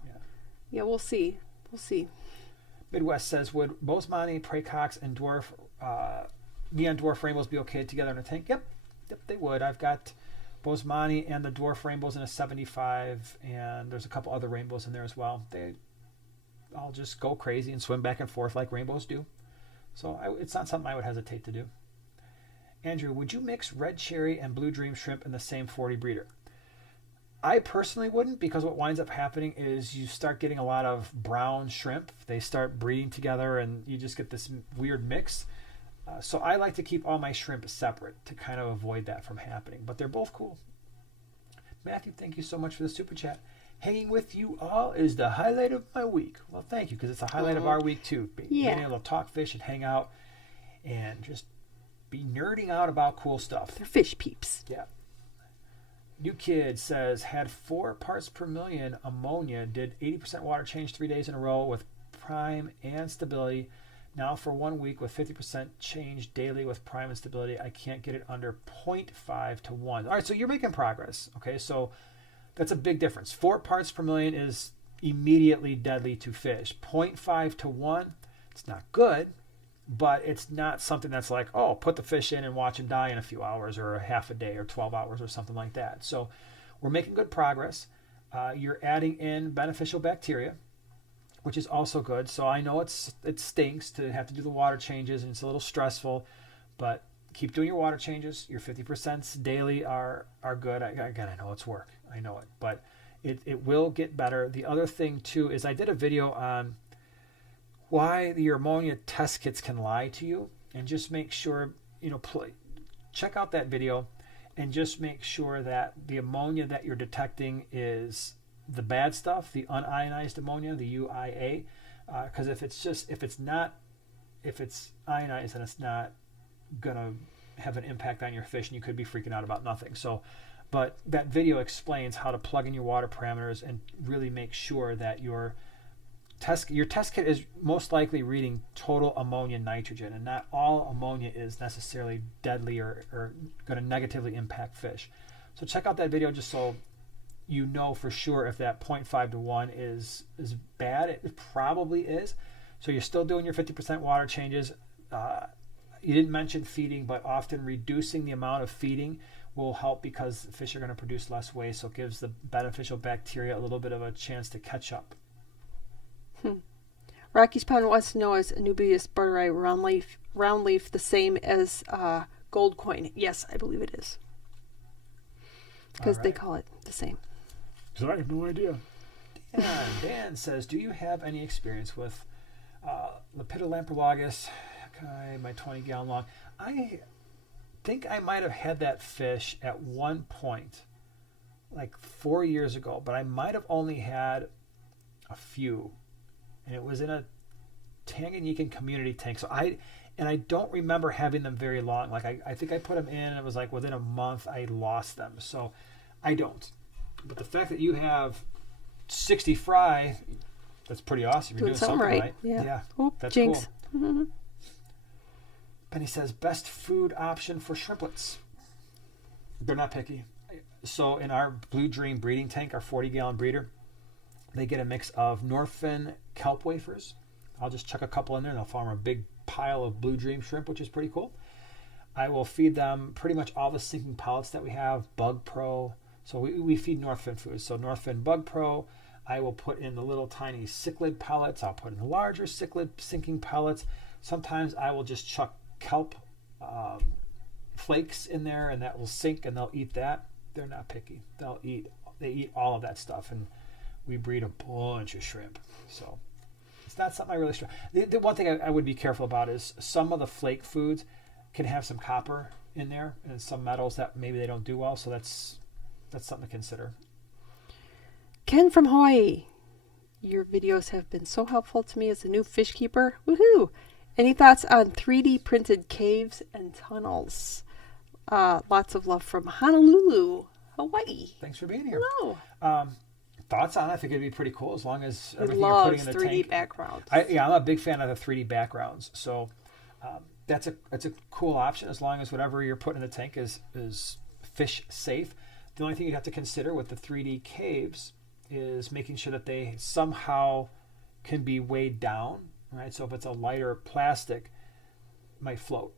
yeah, we'll see. We'll see. Midwest says, would Bosemani, Pracox, and Dwarf, neon dwarf rainbows be okay together in a tank? Yep, they would. I've got Bosemani and the dwarf rainbows in a 75, and there's a couple other rainbows in there as well. They all just go crazy and swim back and forth like rainbows do. So it's not something I would hesitate to do. Andrew, would you mix red cherry and blue dream shrimp in the same 40 breeder? I personally wouldn't, because what winds up happening is you start getting a lot of brown shrimp. They start breeding together and you just get this weird mix. So I like to keep all my shrimp separate to kind of avoid that from happening. But they're both cool. Matthew, thank you so much for the super chat. Hanging with you all is the highlight of my week. Well, thank you, because it's a highlight of our week too. Being able to talk fish and hang out and just be nerding out about cool stuff. They're fish peeps. Yeah. New Kid says, had 4 parts per million ammonia, did 80% water change 3 days in a row with prime and stability. Now for 1 week with 50% change daily with prime and stability, I can't get it under 0.5 to 1. All right, so you're making progress. Okay, so that's a big difference. 4 parts per million is immediately deadly to fish. 0.5 to 1, it's not good, but it's not something that's like, oh, put the fish in and watch him die in a few hours or a half a day or 12 hours or something like that. So we're making good progress. You're adding in beneficial bacteria, which is also good. So I know it stinks to have to do the water changes and it's a little stressful, but keep doing your water changes. Your 50% daily are good. Again, I know it's work. I know it, but it will get better. The other thing too is I did a video on why your ammonia test kits can lie to you, and just make sure, check out that video and just make sure that the ammonia that you're detecting is the bad stuff, the unionized ammonia, the UIA, because if it's ionized, then it's not gonna have an impact on your fish, and you could be freaking out about nothing. So, but that video explains how to plug in your water parameters and really make sure that your test kit is most likely reading total ammonia nitrogen, and not all ammonia is necessarily deadly or going to negatively impact fish. So check out that video just so you know for sure if that 0.5 to 1 is bad. It probably is. So you're still doing your 50% water changes. You didn't mention feeding, but often reducing the amount of feeding will help, because fish are going to produce less waste, so it gives the beneficial bacteria a little bit of a chance to catch up. Rocky's Pond wants to know, is Anubias barteri round leaf the same as gold coin? Yes, I believe it is. Because they call it the same. Because I have no idea. Dan says, do you have any experience with Lepidolamprophagus, my 20-gallon long? I think I might have had that fish at one point, like 4 years ago, but I might have only had a few. and it was in a Tanganyika community tank. So I don't remember having them very long. Like I think I put them in, and it was like within a month I lost them. So I don't. But the fact that you have 60 fry, that's pretty awesome. You're doing something right. Yeah. Oop, that's jinx. cool. Mm-hmm. Penny says, best food option for shrimplets. They're not picky. So in our Blue Dream breeding tank, our 40-gallon breeder, they get a mix of Northfin kelp wafers. I'll just chuck a couple in there, and they'll form a big pile of Blue Dream shrimp, which is pretty cool. I will feed them pretty much all the sinking pellets that we have, Bug Pro. So we feed Northfin foods. So Northfin Bug Pro. I will put in the little tiny Cichlid pellets. I'll put in the larger Cichlid sinking pellets. Sometimes I will just chuck kelp flakes in there, and that will sink, and they'll eat that. They're not picky. They eat all of that stuff, and we breed a bunch of shrimp. So it's not something I really stress. The one thing I would be careful about is some of the flake foods can have some copper in there and some metals that maybe they don't do well. So that's something to consider. Ken from Hawaii, your videos have been so helpful to me as a new fish keeper. Woohoo! Any thoughts on 3D printed caves and tunnels? Lots of love from Honolulu, Hawaii. Thanks for being here. Hello. Thoughts on it? I think it'd be pretty cool as long as everything loves you're putting in the 3D tank. backgrounds. I'm a big fan of the 3D backgrounds. So that's a cool option as long as whatever you're putting in the tank is fish safe. The only thing you have to consider with the 3D caves is making sure that they somehow can be weighed down, right? So if it's a lighter plastic, it might float.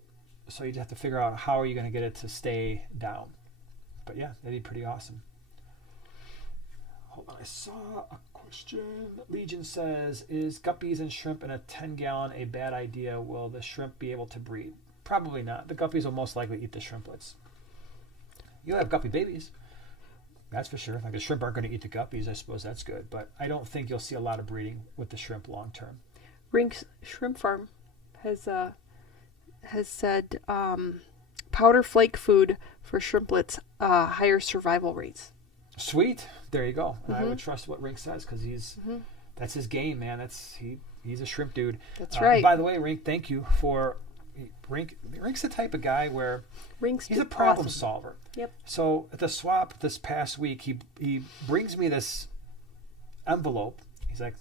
So you just have to figure out how are you going to get it to stay down. But yeah, that'd be pretty awesome. Hold on, I saw a question. Legion says, is guppies and shrimp in a 10-gallon a bad idea? Will the shrimp be able to breed? Probably not. The guppies will most likely eat the shrimplets. You'll have guppy babies. That's for sure. Like the shrimp aren't going to eat the guppies. I suppose that's good. But I don't think you'll see a lot of breeding with the shrimp long term. Rink's Shrimp Farm has said powder flake food for shrimplets higher survival rates. Sweet. There you go. Mm-hmm. I would trust what Rink says because that's his game, man. He's a shrimp dude. That's right. By the way, Rink, thank you for Rink's the type of guy where he's a problem solver. Yep. So at the swap this past week, he brings me this envelope. He's like,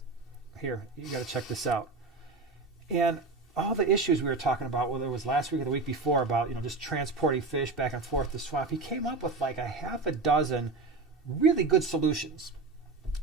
"Here, you got to check this out." And all the issues we were talking about, whether it was last week or the week before, about just transporting fish back and forth to swap, he came up with like a half a dozen really good solutions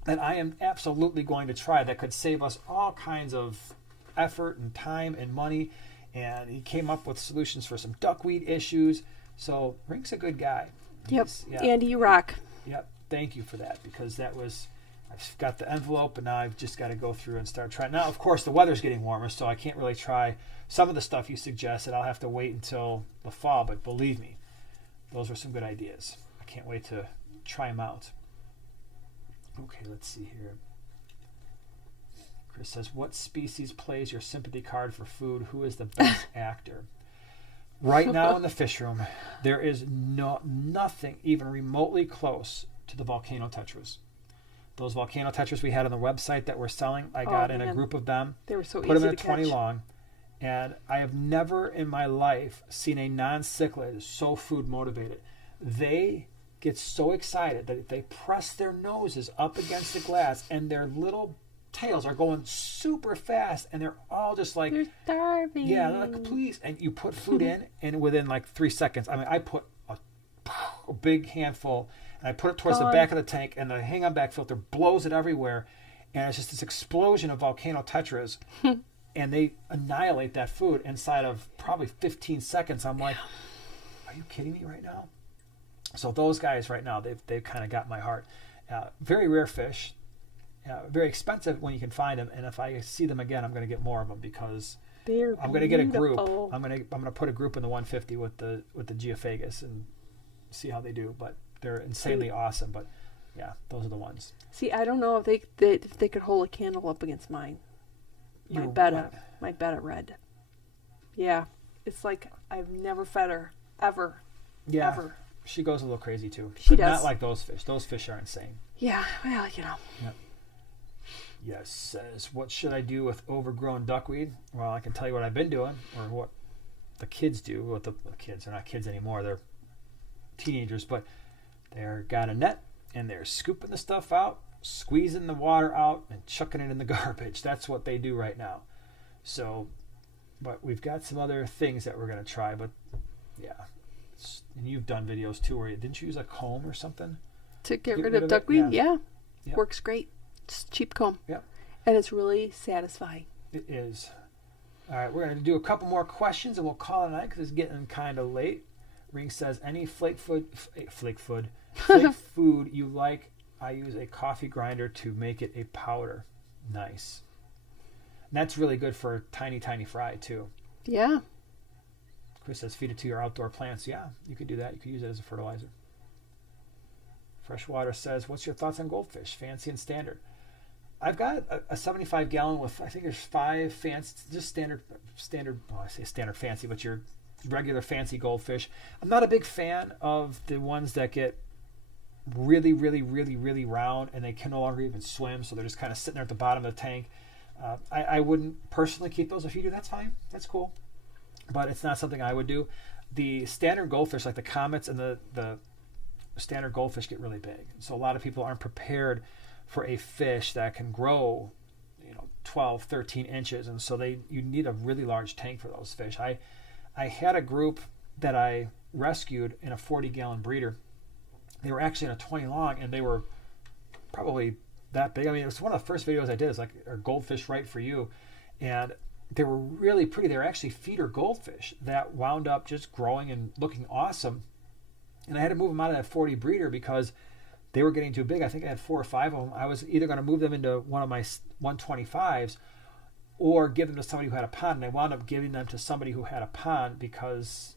that I am absolutely going to try that could save us all kinds of effort and time and money. And he came up with solutions for some duckweed issues. So Rink's a good guy. Yep. Andy, you rock. Yep. Thank you for that because I've got the envelope and now I've just got to go through and start trying. Now, of course, the weather's getting warmer, so I can't really try some of the stuff you suggested. I'll have to wait until the fall, but believe me, those were some good ideas. I can't wait to try them out. Okay, let's see here. Chris says, what species plays your sympathy card for food? Who is the best actor? Right now in the fish room, there is nothing even remotely close to the volcano tetras. Those volcano tetras we had on the website that we're selling, I got in a group of them. They were so put easy them in a to 20 catch. long. And I have never in my life seen a non-cichlid so food motivated. They get so excited that they press their noses up against the glass and their little tails are going super fast and they're all just like, they're starving. Yeah, they're like, please. And you put food in and within like 3 seconds, I mean, I put a big handful and I put it towards the back of the tank and the hang on back filter blows it everywhere. And it's just this explosion of volcano tetras and they annihilate that food inside of probably 15 seconds. I'm like, are you kidding me right now? So those guys right now, they've kind of got my heart. Very rare fish. Very expensive when you can find them, and if I see them again, I'm going to get more of them because I'm going to get a group. I'm going to put a group in the 150 with the Geophagus and see how they do. But they're insanely awesome. But yeah, those are the ones. See, I don't know if they could hold a candle up against mine. My betta red. Yeah, it's like I've never fed her ever. Yeah, ever. She goes a little crazy too. She but does. Not like those fish. Those fish are insane. Yeah, well, Yep. Yes, says, what should I do with overgrown duckweed? Well, I can tell you what I've been doing, or what the kids do. What the kids, they're not kids anymore, they're teenagers, but they're got a net and they're scooping the stuff out, squeezing the water out, and chucking it in the garbage. That's what they do right now. So, but we've got some other things that we're going to try, but yeah. And you've done videos too, where didn't you use a comb or something? To get rid of duckweed? Yeah. Yep. Works great. It's a cheap comb. Yeah. And it's really satisfying. It is. All right, we're going to do a couple more questions and we'll call it a night because it's getting kind of late. Ring says, any flake food you like? I use a coffee grinder to make it a powder. Nice. And that's really good for tiny, tiny fry too. Yeah. Chris says, feed it to your outdoor plants. Yeah, you could do that. You could use it as a fertilizer. Freshwater says, what's your thoughts on goldfish, fancy and standard? I've got a 75 gallon with, I think there's 5 fancy, just standard, well, I say standard fancy, but your regular fancy goldfish. I'm not a big fan of the ones that get really, really, really, really round and they can no longer even swim, so they're just kind of sitting there at the bottom of the tank. I wouldn't personally keep those. If you do, that's fine. That's cool. But it's not something I would do. The standard goldfish, like the comets and the standard goldfish, get really big. So a lot of people aren't prepared for a fish that can grow 12, 13 inches. And so you need a really large tank for those fish. I had a group that I rescued in a 40-gallon breeder. They were actually in a 20 long, and they were probably that big. I mean, it was one of the first videos I did. It's like, are goldfish right for you? And they were really pretty. They were actually feeder goldfish that wound up just growing and looking awesome. And I had to move them out of that 40 breeder because they were getting too big. I think I had 4 or 5 of them. I was either going to move them into one of my 125s or give them to somebody who had a pond. And I wound up giving them to somebody who had a pond because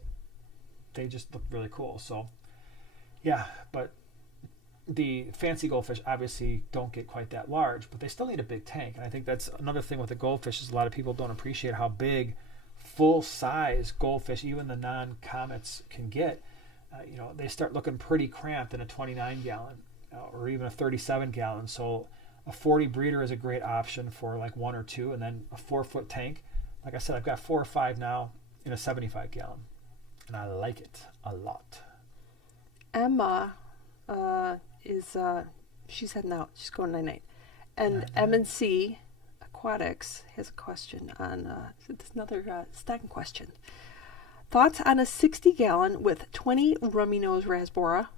they just looked really cool. So, yeah, but the fancy goldfish obviously don't get quite that large, but they still need a big tank. And I think that's another thing with the goldfish is a lot of people don't appreciate how big full-size goldfish, even the non-comets, can get. They start looking pretty cramped in a 29-gallon or even a 37-gallon. So a 40 breeder is a great option for like 1 or 2, and then a 4-foot tank. Like I said, I've got 4 or 5 now in a 75-gallon, and I like it a lot. Emma she's heading out. She's going night-night. And M&C Aquatics has a question on another stacking question. Thoughts on a 60-gallon with 20 rummy nose rasbora,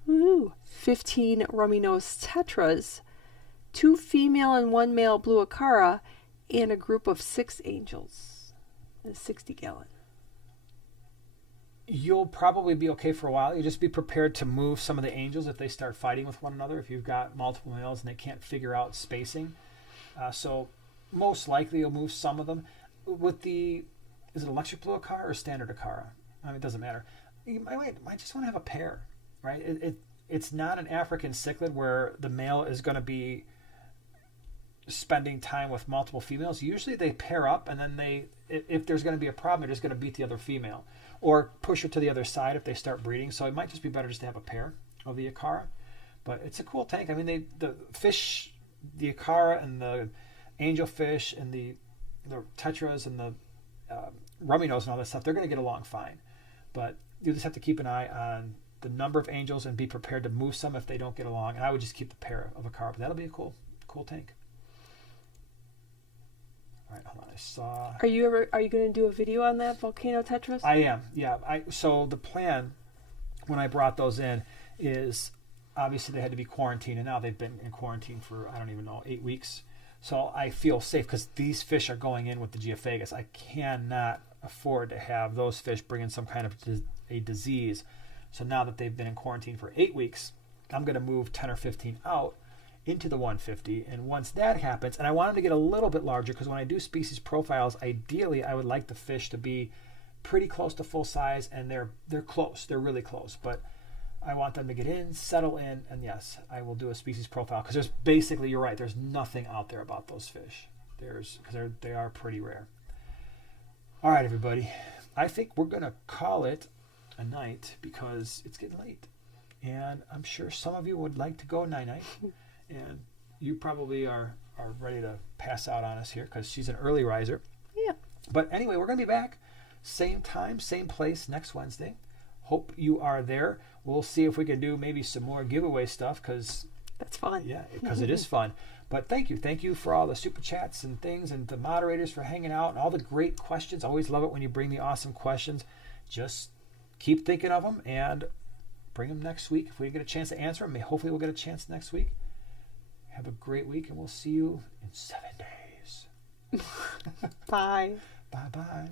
15 rummy nose tetras, 2 female and 1 male blue acara, and a group of 6 angels in a 60-gallon. You'll probably be okay for a while. You just be prepared to move some of the angels if they start fighting with one another, if you've got multiple males and they can't figure out spacing. So most likely you'll move some of them. With is it electric blue acara or standard acara? I mean, it doesn't matter. You might just want to have a pair, right? It's not an African cichlid where the male is going to be spending time with multiple females. Usually they pair up, and then if there's going to be a problem, they're just going to beat the other female or push her to the other side if they start breeding. So it might just be better just to have a pair of the acara. But it's a cool tank. I mean, the fish, the acara and the angelfish and the tetras and the rummy nose and all that stuff, they're going to get along fine. But you just have to keep an eye on the number of angels and be prepared to move some if they don't get along. And I would just keep the pair of acara. But that'll be a cool tank. All right, hold on. I saw. Are you going to do a video on that volcano tetras? I am. Yeah. So the plan when I brought those in is obviously they had to be quarantined, and now they've been in quarantine for, I don't even know, 8 weeks. So I feel safe because these fish are going in with the Geophagus. I cannot afford to have those fish bring in some kind of a disease. So now that they've been in quarantine for 8 weeks, I'm going to move 10 or 15 out into the 150. And once that happens, and I want them to get a little bit larger because when I do species profiles, ideally I would like the fish to be pretty close to full size, and they're close. They're really close. But I want them to get in, settle in, and yes, I will do a species profile because there's basically, you're right, there's nothing out there about those fish. Because they are pretty rare. All right, everybody. I think we're going to call it a night because it's getting late. And I'm sure some of you would like to go night-night. And you probably are are ready to pass out on us here because she's an early riser. Yeah. But anyway, we're going to be back same time, same place next Wednesday. Hope you are there. We'll see if we can do maybe some more giveaway stuff because that's fun. Yeah, because it is fun. But thank you for all the super chats and things, and the moderators for hanging out and all the great questions. I always love it when you bring the awesome questions. Just keep thinking of them and bring them next week if we get a chance to answer them. Hopefully we'll get a chance next week. Have a great week, and we'll see you in 7 days. Bye. Bye-bye.